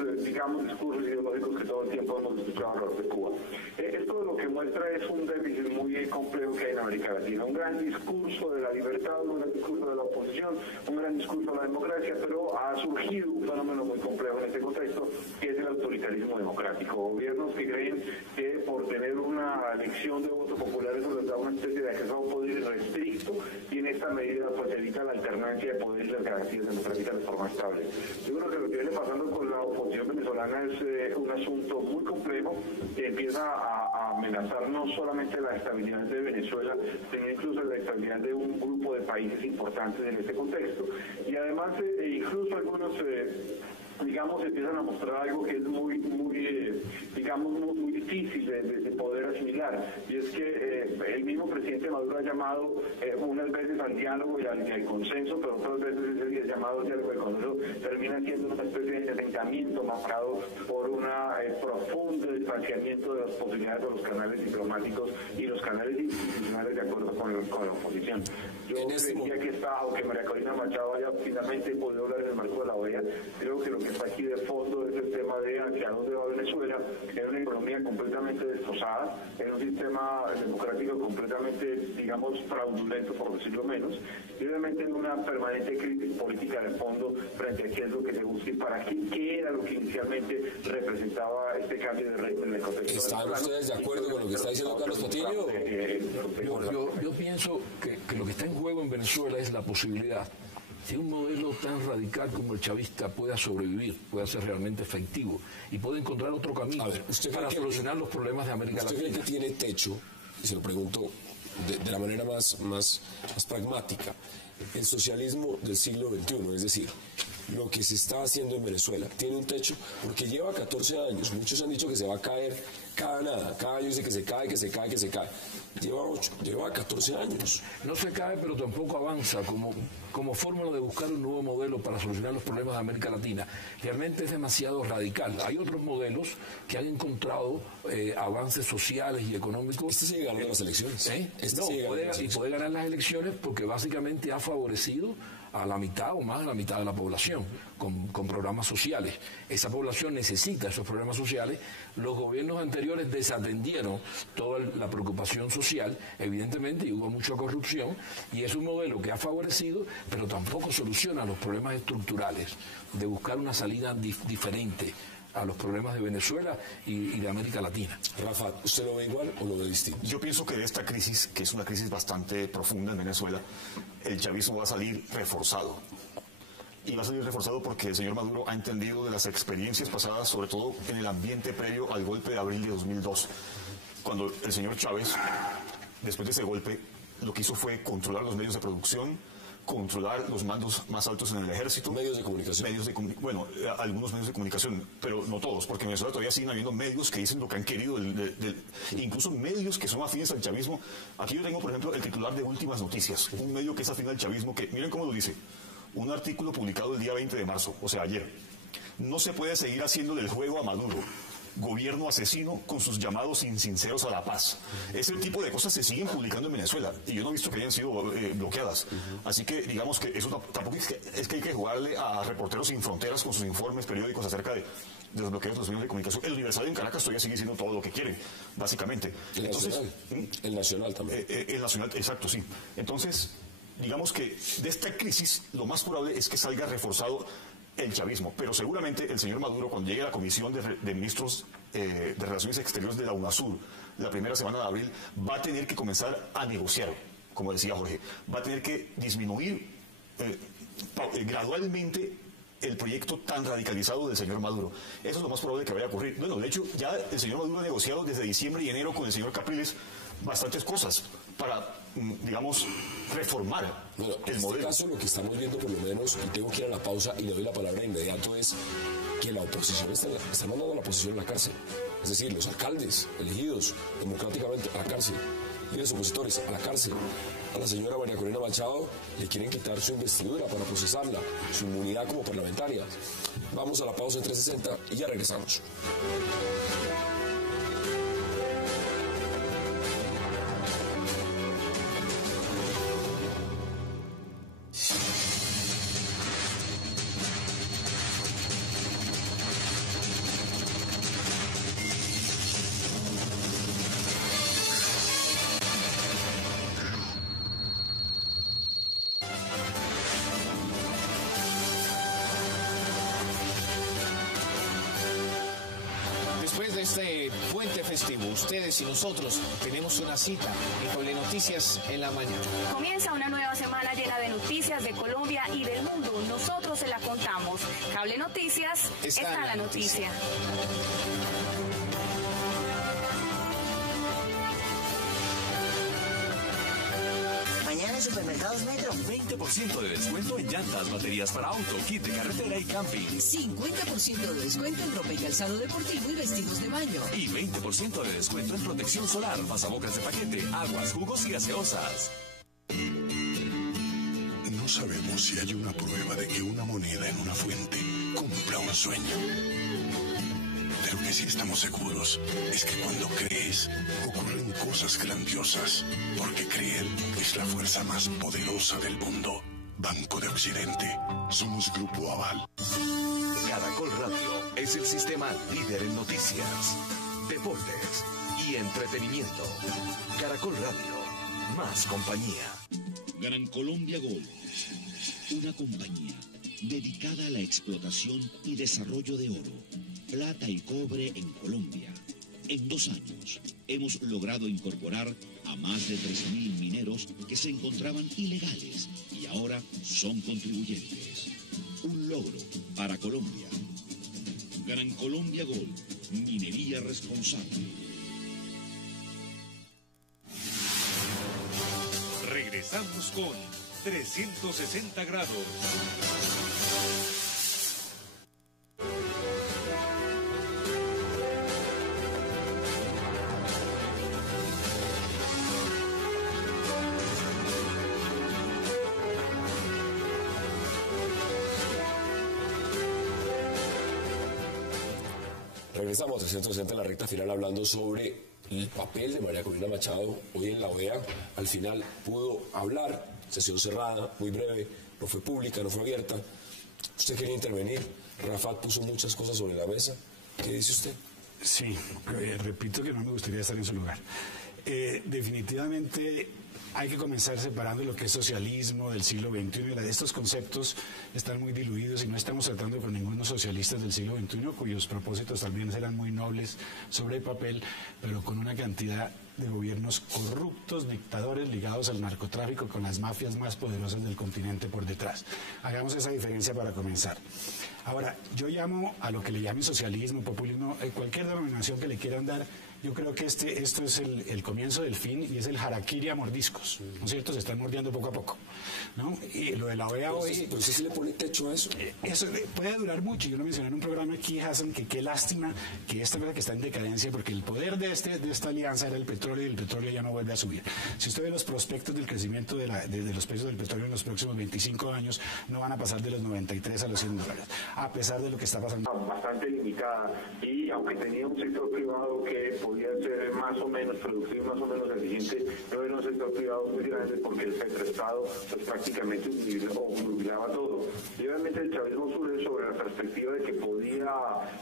discursos ideológicos que todo el tiempo hemos escuchado alrededor de Cuba. Esto lo que muestra es un déficit muy complejo que hay en América Latina, un gran discurso de la libertad, un gran discurso de la oposición, un gran discurso de la democracia, pero ha surgido un fenómeno muy complejo en este contexto, que es el autoritarismo democrático. Gobiernos que creen que por tener una elección de votos populares eso les da una especie de acceso a un poder restricto, y en esta medida pues evita la alternancia de poder y las garantías democráticas de forma estable. Yo creo que lo que viene pasando con la oposición venezolana es un asunto muy complejo que empieza a amenazar no solamente la estabilidad de Venezuela, sino incluso la estabilidad de un grupo de países importantes en este contexto, y además incluso algunos digamos, empiezan a mostrar algo que es muy difícil de poder asimilar, y es que el mismo presidente Maduro ha llamado unas veces al diálogo y al consenso, pero otras veces ese llamado al diálogo y al consenso termina siendo una especie de estancamiento marcado por un profundo distanciamiento de las posibilidades de los canales diplomáticos y los canales institucionales de acuerdo con la oposición. Yo creía que aunque María Corina Machado haya finalmente podido hablar en el marco de la OEA, creo que lo que está aquí de fondo es el tema de hacia dónde va Venezuela, en una economía completamente destrozada, en un sistema democrático completamente, digamos, fraudulento, por decirlo menos, y obviamente en una permanente crisis política de fondo frente a qué es lo que se busca y para qué era lo que inicialmente representaba este cambio de régimen en el contexto. ¿Están ustedes de acuerdo con lo que está diciendo Carlos Patiño? Yo pienso que lo que está en juego en Venezuela es la posibilidad de un modelo tan radical como el chavista pueda sobrevivir, pueda ser realmente efectivo y pueda encontrar otro camino para solucionar los problemas de América Latina. ¿Usted cree que tiene techo? Y se lo pregunto de la manera más pragmática. El socialismo del siglo XXI, es decir, lo que se está haciendo en Venezuela. Tiene un techo porque lleva 14 años. Muchos han dicho que se va a caer cada nada. Cada año dice que se cae, que se cae, que se cae. Lleva 14 años. No se cae, pero tampoco avanza como fórmula de buscar un nuevo modelo para solucionar los problemas de América Latina. Realmente es demasiado radical. Hay otros modelos que han encontrado avances sociales y económicos. Este sigue ganando las elecciones. Puede ganar las elecciones porque básicamente ha favorecido a la mitad o más de la mitad de la población con programas sociales. Esa población necesita esos programas sociales. Los gobiernos anteriores desatendieron toda la preocupación social, evidentemente, y hubo mucha corrupción, y es un modelo que ha favorecido, pero tampoco soluciona los problemas estructurales de buscar una salida diferente a los problemas de Venezuela y de América Latina. Rafa, ¿usted lo ve igual o lo ve distinto? Yo pienso que de esta crisis, que es una crisis bastante profunda en Venezuela, el chavismo va a salir reforzado. Y va a salir reforzado porque el señor Maduro ha entendido de las experiencias pasadas, sobre todo en el ambiente previo al golpe de abril de 2002, cuando el señor Chávez, después de ese golpe, lo que hizo fue controlar los medios de producción, controlar los mandos más altos en el ejército. Medios de comunicación. Algunos medios de comunicación, pero no todos, porque en Venezuela todavía siguen habiendo medios que dicen lo que han querido, incluso medios que son afines al chavismo. Aquí yo tengo, por ejemplo, el titular de Últimas Noticias, un medio que es afín al chavismo, que miren cómo lo dice, un artículo publicado el día 20 de marzo, o sea, ayer. No se puede seguir haciendo el juego a Maduro. Gobierno asesino con sus llamados insinceros a la paz. Ese tipo de cosas se siguen publicando en Venezuela y yo no he visto que hayan sido bloqueadas. Así que digamos que eso tampoco es que hay que jugarle a Reporteros Sin Fronteras con sus informes periódicos acerca de los bloqueos de los medios de comunicación. El Universal en Caracas todavía sigue siendo todo lo que quiere, básicamente. El Nacional también. El Nacional, exacto, sí. Entonces, digamos que de esta crisis lo más probable es que salga reforzado el chavismo, pero seguramente el señor Maduro, cuando llegue a la Comisión de Ministros de Relaciones Exteriores de la UNASUR, la primera semana de abril, va a tener que comenzar a negociar, como decía Jorge, va a tener que disminuir gradualmente el proyecto tan radicalizado del señor Maduro. Eso es lo más probable que vaya a ocurrir. Bueno, de hecho, ya el señor Maduro ha negociado desde diciembre y enero con el señor Capriles bastantes cosas para, digamos, reformar el modelo. En este caso, lo que estamos viendo, por lo menos, y tengo que ir a la pausa y le doy la palabra de inmediato, es que la oposición está mandando a la oposición a la cárcel. Es decir, los alcaldes elegidos democráticamente a la cárcel, y los opositores a la cárcel. A la señora María Corina Machado le quieren quitar su investidura para procesarla, su inmunidad como parlamentaria. Vamos a la pausa en 360 y ya regresamos. Después de este puente festivo, ustedes y nosotros tenemos una cita en Cable Noticias en la mañana. Comienza una nueva semana llena de noticias de Colombia y del mundo. Nosotros se la contamos. Cable Noticias está en la noticia. Mañana en Supermercados Metro. 20% de descuento en llantas, baterías para auto, kit de carretera y camping. 50% de descuento en ropa y calzado deportivo y vestidos de baño. Y 20% de descuento en protección solar, pasabocas de paquete, aguas, jugos y gaseosas. No sabemos si hay una prueba de que una moneda en una fuente cumpla un sueño. De lo que sí estamos seguros es que cuando crees, ocurren cosas grandiosas. Porque creer es la fuerza más poderosa del mundo. Banco de Occidente. Somos Grupo Aval. Caracol Radio es el sistema líder en noticias, deportes y entretenimiento. Caracol Radio, más compañía. Gran Colombia Gold, una compañía dedicada a la explotación y desarrollo de oro, plata y cobre en Colombia. En 2 años hemos logrado incorporar a más de 13.000 mineros que se encontraban ilegales y ahora son contribuyentes. Un logro para Colombia. Gran Colombia Gold, minería responsable. Regresamos con 360 grados. Regresamos a 360 en la recta final hablando sobre el papel de María Corina Machado hoy en la OEA. Al final pudo hablar, sesión cerrada, muy breve, no fue pública, no fue abierta. Usted quería intervenir, Rafat puso muchas cosas sobre la mesa. ¿Qué dice usted? Sí, repito que no me gustaría estar en su lugar. Definitivamente hay que comenzar separando lo que es socialismo del siglo XXI. Estos conceptos están muy diluidos y no estamos tratando con ningunos socialistas del siglo XXI, cuyos propósitos también eran muy nobles sobre el papel, pero con una cantidad de gobiernos corruptos, dictadores ligados al narcotráfico, con las mafias más poderosas del continente por detrás. Hagamos esa diferencia para comenzar. Ahora, yo llamo a lo que le llamen socialismo, populismo, cualquier denominación que le quieran dar. Yo creo que esto es el comienzo del fin y es el harakiri a mordiscos, ¿no es cierto? Se están mordiendo poco a poco, ¿no? Y lo de la OEA hoy... ¿Pero usted sí le pone techo a eso? Eso puede durar mucho. Yo lo mencioné en un programa aquí, Hassan, que qué lástima que esta cosa que está en decadencia, porque el poder de esta alianza era el petróleo y el petróleo ya no vuelve a subir. Si usted ve los prospectos del crecimiento de los precios del petróleo en los próximos 25 años, no van a pasar de los 93 a los $100, a pesar de lo que está pasando. Bastante limitada, y aunque tenía un sector privado que podía ser más o menos productivo, más o menos eficiente, no era un sector privado muy grande porque el petroestado pues, prácticamente nubilaba todo. Y obviamente el chavismo surge sobre la perspectiva de que podía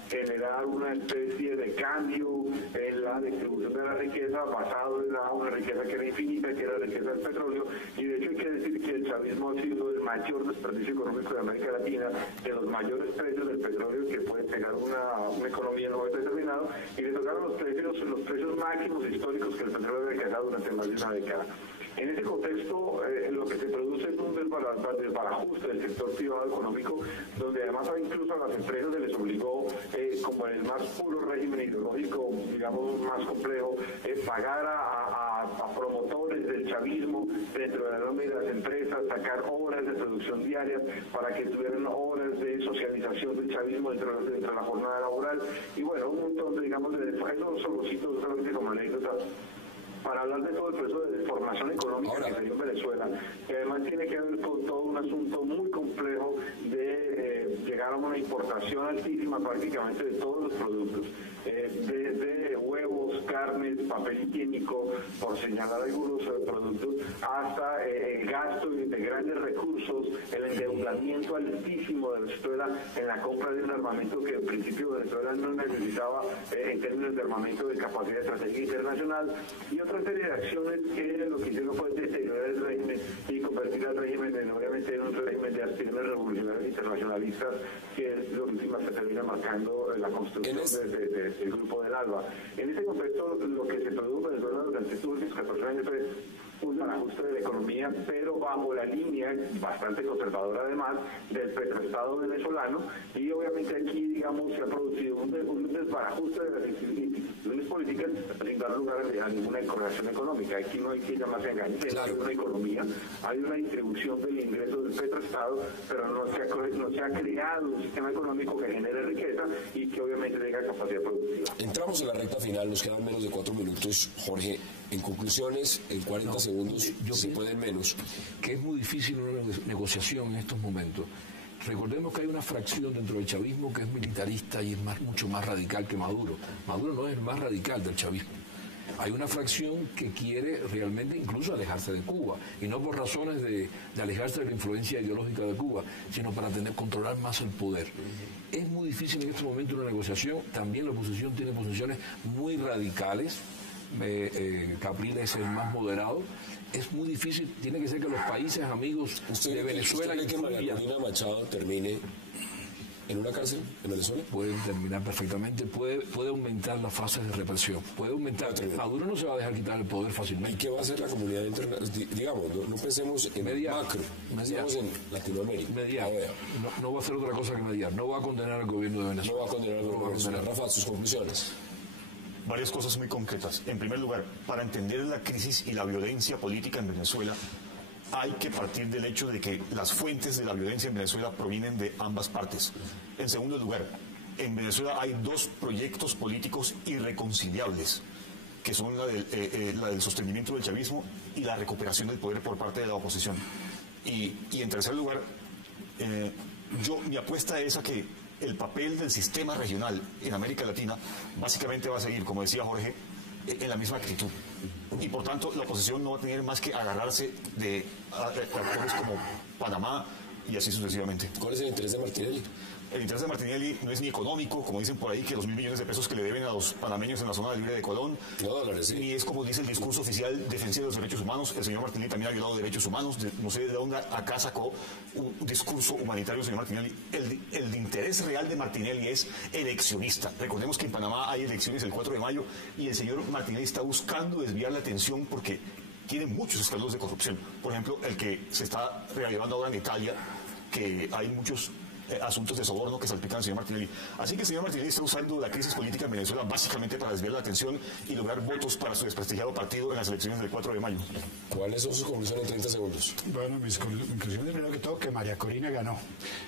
generar una especie de cambio en la distribución de la riqueza basado en una riqueza que era infinita, que era la riqueza del petróleo. Y de hecho hay que decir que el chavismo ha sido el mayor desperdicio económico de América Latina, de los mayores precios del petróleo que puede pegar una economía en un momento determinado, y le tocaron los precios máximos históricos que el petróleo había alcanzado durante más de una década. En ese contexto, lo que se produce es un desbarajuste del sector privado económico, donde además incluso a las empresas se les obligó, como en el más puro régimen ideológico, digamos, más complejo, pagar a promotores del chavismo dentro de la nómina de las empresas, sacar horas de producción diarias para que tuvieran horas de socialización del chavismo dentro de la jornada laboral. Y bueno, un montón de, digamos, esos son los hitos solamente como anécdota, para hablar de todo el proceso de deformación económica que se dio en Venezuela, que además tiene que ver con todo un asunto muy complejo de llegar a una importación altísima prácticamente de todos los productos, desde huevos, carnes, papel higiénico, por señalar algunos productos, hasta el gasto de grandes recursos, el endeudamiento altísimo de Venezuela en la compra de un armamento que en principio Venezuela no necesitaba en términos de armamento de capacidad estratégica internacional, y otra serie de acciones que lo que hicieron fue deteriorar el régimen y convertir al régimen obviamente en un régimen de aspiraciones revolucionarias internacionalistas, que es lo último que termina marcando la construcción del Grupo del ALBA. En ese contexto, lo que se produjo en Venezuela durante estos últimos 14 años fue un ajuste de la economía, pero bajo la línea bastante conservadora además del petroestado venezolano, y obviamente aquí, digamos, se ha producido un desbarajuste de las instituciones políticas sin dar lugar a ninguna incorporación económica. Aquí no hay que llamarse engaño, hay una economía, hay una distribución del ingreso del petroestado, pero no se ha creado un sistema económico que genere riqueza y que obviamente tenga capacidad productiva. Entramos en la recta final, nos quedan menos de 4 minutos, Jorge. En conclusiones, en 40 segundos, si pueden menos. Que es muy difícil una negociación en estos momentos. Recordemos que hay una fracción dentro del chavismo que es militarista y es mucho más radical que Maduro. Maduro no es el más radical del chavismo. Hay una fracción que quiere realmente incluso alejarse de Cuba, y no por razones de alejarse de la influencia ideológica de Cuba, sino para controlar más el poder. Es muy difícil en este momento una negociación. También la oposición tiene posiciones muy radicales. Capriles es el más moderado. Es muy difícil, tiene que ser que los países amigos de Venezuela... ¿Usted cree que María Corina Machado termine en una cárcel en Venezuela? Puede terminar perfectamente, puede aumentar las fases de represión, puede aumentar. Maduro no se va a dejar quitar el poder fácilmente. ¿Y qué va a hacer la comunidad internacional? Digamos, no pensemos en macro, pensemos en Latinoamérica. Mediar. No va a hacer otra cosa que mediar, no va a condenar al gobierno de Venezuela. No va a condenar al gobierno de Venezuela. Rafa, sus conclusiones. Varias cosas muy concretas. En primer lugar, para entender la crisis y la violencia política en Venezuela, hay que partir del hecho de que las fuentes de la violencia en Venezuela provienen de ambas partes. En segundo lugar, en Venezuela hay dos proyectos políticos irreconciliables, que son la del sostenimiento del chavismo y la recuperación del poder por parte de la oposición. Y en tercer lugar, mi apuesta es a que el papel del sistema regional en América Latina básicamente va a seguir, como decía Jorge, en la misma actitud. Y por tanto, la oposición no va a tener más que agarrarse de actores como Panamá y así sucesivamente. ¿Cuál es el interés de Martinelli? El interés de Martinelli no es ni económico, como dicen por ahí, que los 1.000 millones de pesos que le deben a los panameños en la zona libre de Colón, no, dólares, sí. Ni es, como dice el discurso oficial, defensivo de los derechos humanos. El señor Martinelli también ha violado derechos humanos. No sé de dónde acá sacó un discurso humanitario el señor Martinelli. El interés real de Martinelli es eleccionista. Recordemos que en Panamá hay elecciones el 4 de mayo y el señor Martinelli está buscando desviar la atención porque tiene muchos escándalos de corrupción. Por ejemplo, el que se está reavivando ahora en Italia, que hay muchos asuntos de soborno que salpican al señor Martinelli. Así que el señor Martinelli está usando la crisis política en Venezuela básicamente para desviar la atención y lograr votos para su desprestigiado partido en las elecciones del 4 de mayo. ¿Cuáles son sus conclusiones en 30 segundos? Bueno, mis conclusiones, primero que todo, que María Corina ganó.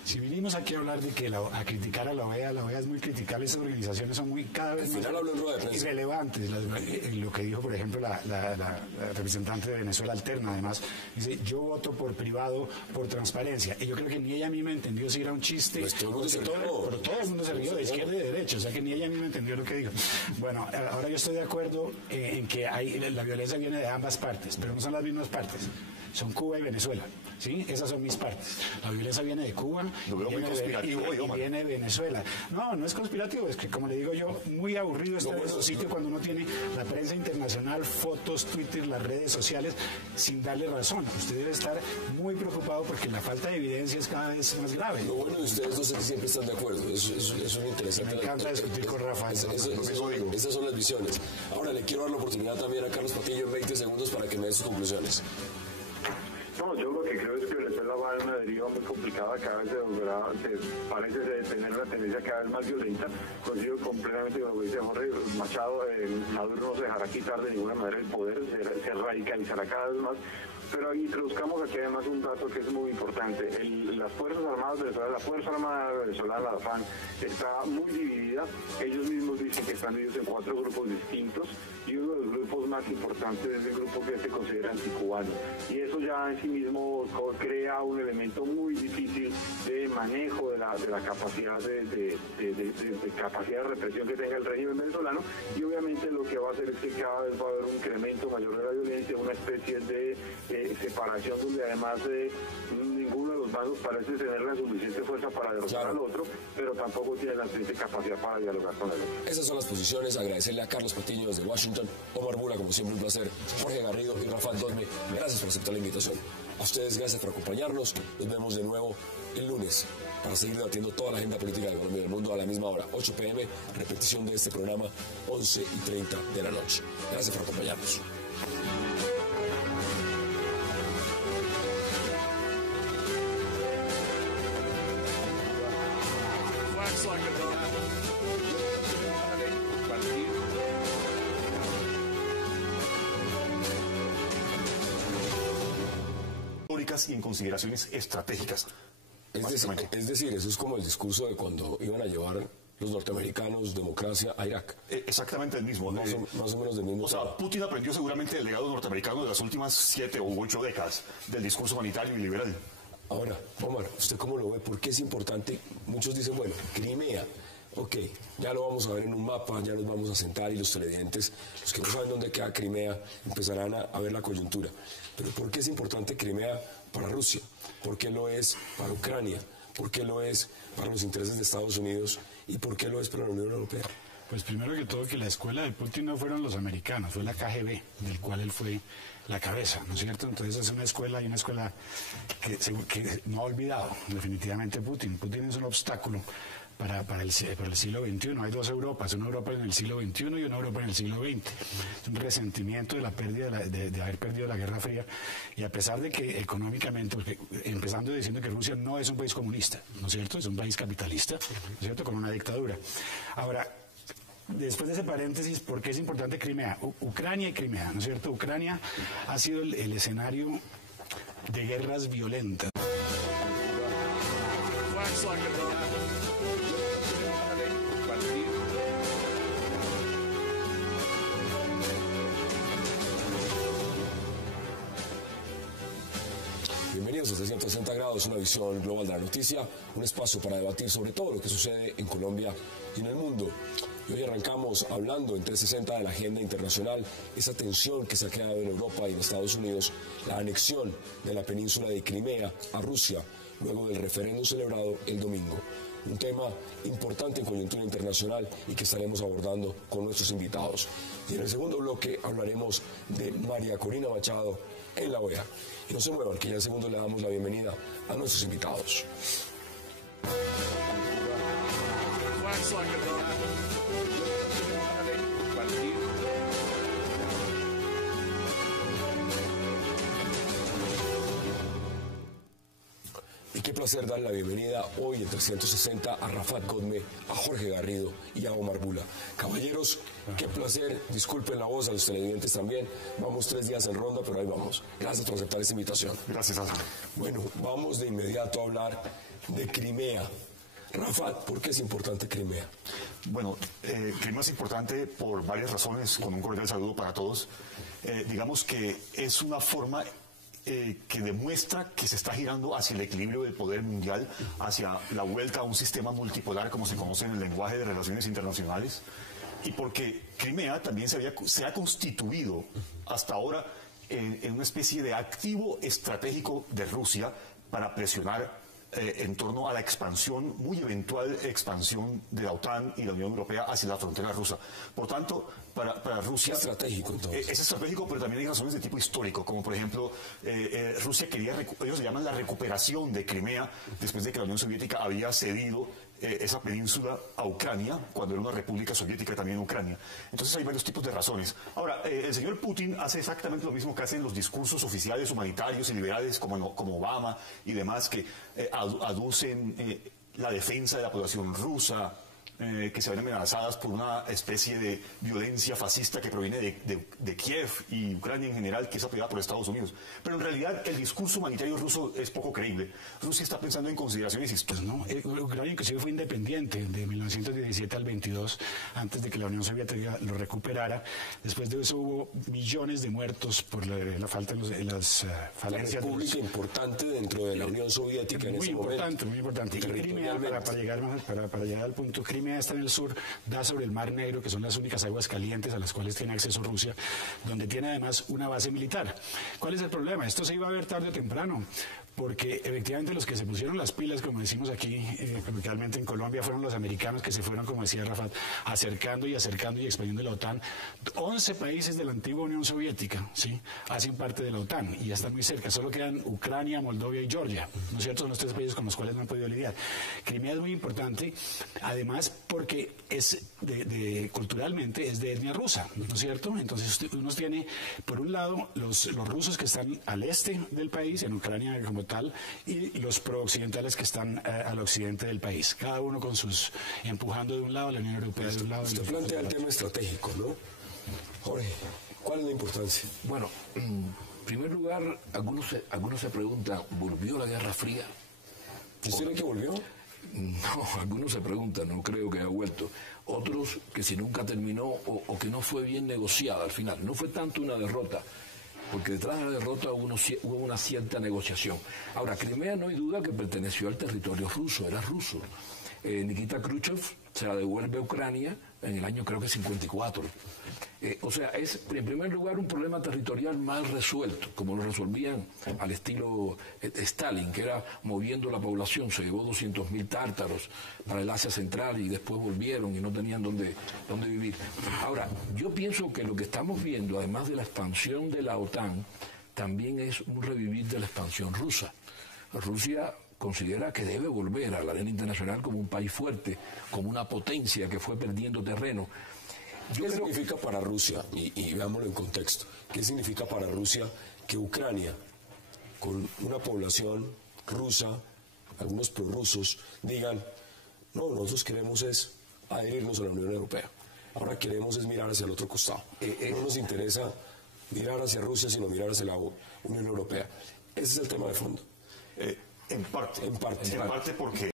Si vinimos aquí a hablar de que a criticar a la OEA es muy criticable, esas organizaciones son muy cada vez más irrelevantes. Lo que dijo, por ejemplo, la representante de Venezuela Alterna, además, dice, yo voto por privado, por transparencia. Y yo creo que ni ella misma entendió si era un chiste, pues todo el mundo se rió de izquierda y de derecha, o sea que ni ella misma entendió lo que dijo. Bueno, ahora yo estoy de acuerdo en que la violencia viene de ambas partes, pero no son las mismas partes, son Cuba y Venezuela, ¿sí? Esas son mis partes. La violencia viene de Cuba y viene de Venezuela. No es conspirativo, es que, como le digo yo, muy aburrido estar en esos sitios cuando uno tiene la prensa internacional, fotos, Twitter, las redes sociales, sin darle razón. Usted debe estar muy preocupado porque la falta de evidencia es cada vez más grave. Lo bueno de ustedes dos es que siempre están de acuerdo. Es un interesante. Me encanta discutir con Rafael. Esas son las visiones. Ahora le quiero dar la oportunidad también a Carlos Patiño en 20 segundos para que me dé sus conclusiones. No, yo lo que creo es que Venezuela va en una deriva muy complicada, cada vez parece tener una tendencia cada vez más violenta. Coincido completamente con lo que dice Jorge Machado, Maduro no se dejará quitar de ninguna manera el poder, se radicalizará cada vez más. Pero introduzcamos aquí además un dato que es muy importante. Las Fuerzas Armadas venezolanas, la Fuerza Armada venezolana, la FAN, está muy dividida. Ellos mismos dicen que están divididos en 4 grupos distintos y uno de los grupos más importantes es el grupo que se considera anticubano. Y eso ya en sí mismo crea un elemento muy difícil de manejo de la capacidad de capacidad de represión que tenga el régimen venezolano, y obviamente lo que va a hacer es que cada vez va a haber un incremento mayor de la violencia, una especie de separación donde además ninguno de los bandos parece tener la suficiente fuerza para derrotar al otro, pero tampoco tiene la suficiente capacidad para dialogar con el otro. Esas son las posiciones. Agradecerle a Carlos Patiño desde Washington, Omar Mura, como siempre un placer, Jorge Garrido y Rafael Dosme, gracias por aceptar la invitación. A ustedes gracias por acompañarnos. Nos vemos de nuevo el lunes para seguir debatiendo toda la agenda política de Colombia y del mundo a la misma hora, 8 p.m, repetición de este programa 11:30 de la noche. Gracias por acompañarnos. Y en consideraciones estratégicas. Es decir, eso es como el discurso de cuando iban a llevar los norteamericanos democracia a Irak. Exactamente el mismo. Más o menos del mismo. O sea, Putin aprendió seguramente el legado norteamericano de las últimas 7 u 8 décadas del discurso humanitario y liberal. Ahora, Omar, ¿usted cómo lo ve? ¿Por qué es importante? Muchos dicen, bueno, Crimea. Ok, ya lo vamos a ver en un mapa, ya nos vamos a sentar y los televidentes, los que no saben dónde queda Crimea, empezarán a ver la coyuntura. Pero ¿por qué es importante Crimea para Rusia? ¿Por qué lo es para Ucrania? ¿Por qué lo es para los intereses de Estados Unidos? ¿Y por qué lo es para la Unión Europea? Pues primero que todo que la escuela de Putin no fueron los americanos, fue la KGB, del cual él fue la cabeza, ¿no es cierto? Entonces es una escuela que no ha olvidado definitivamente Putin. Putin es un obstáculo para el siglo XXI. Hay 2 Europas, una Europa en el siglo XXI y una Europa en el siglo XX. Es un resentimiento de la pérdida de haber perdido la Guerra Fría, y a pesar de que económicamente, empezando diciendo que Rusia no es un país comunista, ¿no es cierto? Es un país capitalista, ¿no es cierto? Con una dictadura. Ahora, después de ese paréntesis, ¿por qué es importante Crimea? Ucrania y Crimea, ¿no es cierto? Ucrania ha sido el escenario de guerras violentas. Bienvenidos Bienvenidos a 360 grados, una visión global de la noticia, un espacio para debatir sobre todo lo que sucede en Colombia y en el mundo. Y hoy arrancamos hablando en 360 de la agenda internacional, esa tensión que se ha creado en Europa y en Estados Unidos, la anexión de la península de Crimea a Rusia, luego del referéndum celebrado el domingo. Un tema importante en coyuntura internacional y que estaremos abordando con nuestros invitados. Y en el segundo bloque hablaremos de María Corina Machado en la OEA. Y no se muevan, que ya en segundo le damos la bienvenida a nuestros invitados. Y qué placer darle la bienvenida hoy en 360 a Rafat Godme, a Jorge Garrido y a Omar Bula. Caballeros, qué placer, disculpen la voz a los televidentes también, vamos 3 días en ronda, pero ahí vamos. Gracias por aceptar esta invitación. Gracias, Alfa. Bueno, vamos de inmediato a hablar de Crimea. Rafat, ¿por qué es importante Crimea? Bueno, Crimea es importante por varias razones, con un cordial saludo para todos. Digamos que es una forma que demuestra que se está girando hacia el equilibrio del poder mundial, hacia la vuelta a un sistema multipolar, como se conoce en el lenguaje de relaciones internacionales, y porque Crimea también se ha constituido hasta ahora en una especie de activo estratégico de Rusia para presionar en torno a la expansión, muy eventual expansión de la OTAN y la Unión Europea hacia la frontera rusa. Por tanto, para Rusia... Es estratégico, entonces. Es estratégico, pero también hay razones de tipo histórico, como por ejemplo, Rusia quería, ellos se llaman la recuperación de Crimea, después de que la Unión Soviética había cedido esa península a Ucrania, cuando era una república soviética también Ucrania. Entonces hay varios tipos de razones. Ahora, el señor Putin hace exactamente lo mismo que hacen los discursos oficiales humanitarios y liberales como Obama y demás, que aducen la defensa de la población rusa, que se ven amenazadas por una especie de violencia fascista que proviene de Kiev y Ucrania en general, que es apoyada por Estados Unidos. Pero en realidad el discurso humanitario ruso es poco creíble. Rusia está pensando en consideraciones históricas. Pues no, Ucrania inclusive fue independiente de 1917 al 22, antes de que la Unión Soviética lo recuperara. Después de eso hubo millones de muertos por la falta de las falencias. Una república importante dentro de la Unión Soviética en ese momento. Muy importante. Y Crimea, para llegar al punto, Crimea está en el sur, da sobre el Mar Negro, que son las únicas aguas calientes a las cuales tiene acceso Rusia, donde tiene además una base militar. ¿Cuál es el problema? Esto se iba a ver tarde o temprano, porque efectivamente los que se pusieron las pilas, como decimos aquí, coloquialmente en Colombia, fueron los americanos que se fueron, como decía Rafat, acercando y expandiendo la OTAN. 11 países de la antigua Unión Soviética, ¿sí?, hacen parte de la OTAN y ya están muy cerca. Solo quedan Ucrania, Moldavia y Georgia, ¿no es cierto? Son los 3 países con los cuales no han podido lidiar. Crimea es muy importante, además porque es culturalmente es de etnia rusa, ¿no es cierto? Entonces uno tiene, por un lado, los rusos que están al este del país, en Ucrania como tal, y los prooccidentales que están al occidente del país, cada uno con sus, empujando de un lado, la Unión Europea de un lado. Usted plantea el tema estratégico, ¿no? Jorge, ¿cuál es la importancia? Bueno, en primer lugar, algunos se preguntan, ¿volvió la Guerra Fría? ¿Usted cree que volvió? No, algunos se preguntan, no creo que haya vuelto. Otros que si nunca terminó o que no fue bien negociada al final. No fue tanto una derrota, porque detrás de la derrota hubo una cierta negociación. Ahora, Crimea no hay duda que perteneció al territorio ruso, era ruso. Nikita Khrushchev se la devuelve a Ucrania en el año creo que 54. O sea, es en primer lugar un problema territorial mal resuelto, como lo resolvían al estilo Stalin, que era moviendo la población. Se llevó 200.000 tártaros para el Asia Central y después volvieron y no tenían dónde vivir. Ahora, yo pienso que lo que estamos viendo, además de la expansión de la OTAN, también es un revivir de la expansión rusa. Rusia considera que debe volver a la arena internacional como un país fuerte, como una potencia que fue perdiendo terreno. ¿Qué significa para Rusia? Y veámoslo en contexto. ¿Qué significa para Rusia que Ucrania, con una población rusa, algunos prorrusos, digan, no, nosotros queremos es adherirnos a la Unión Europea? Ahora queremos es mirar hacia el otro costado. No nos interesa mirar hacia Rusia, sino mirar hacia la Unión Europea. Ese es el tema de fondo. En parte porque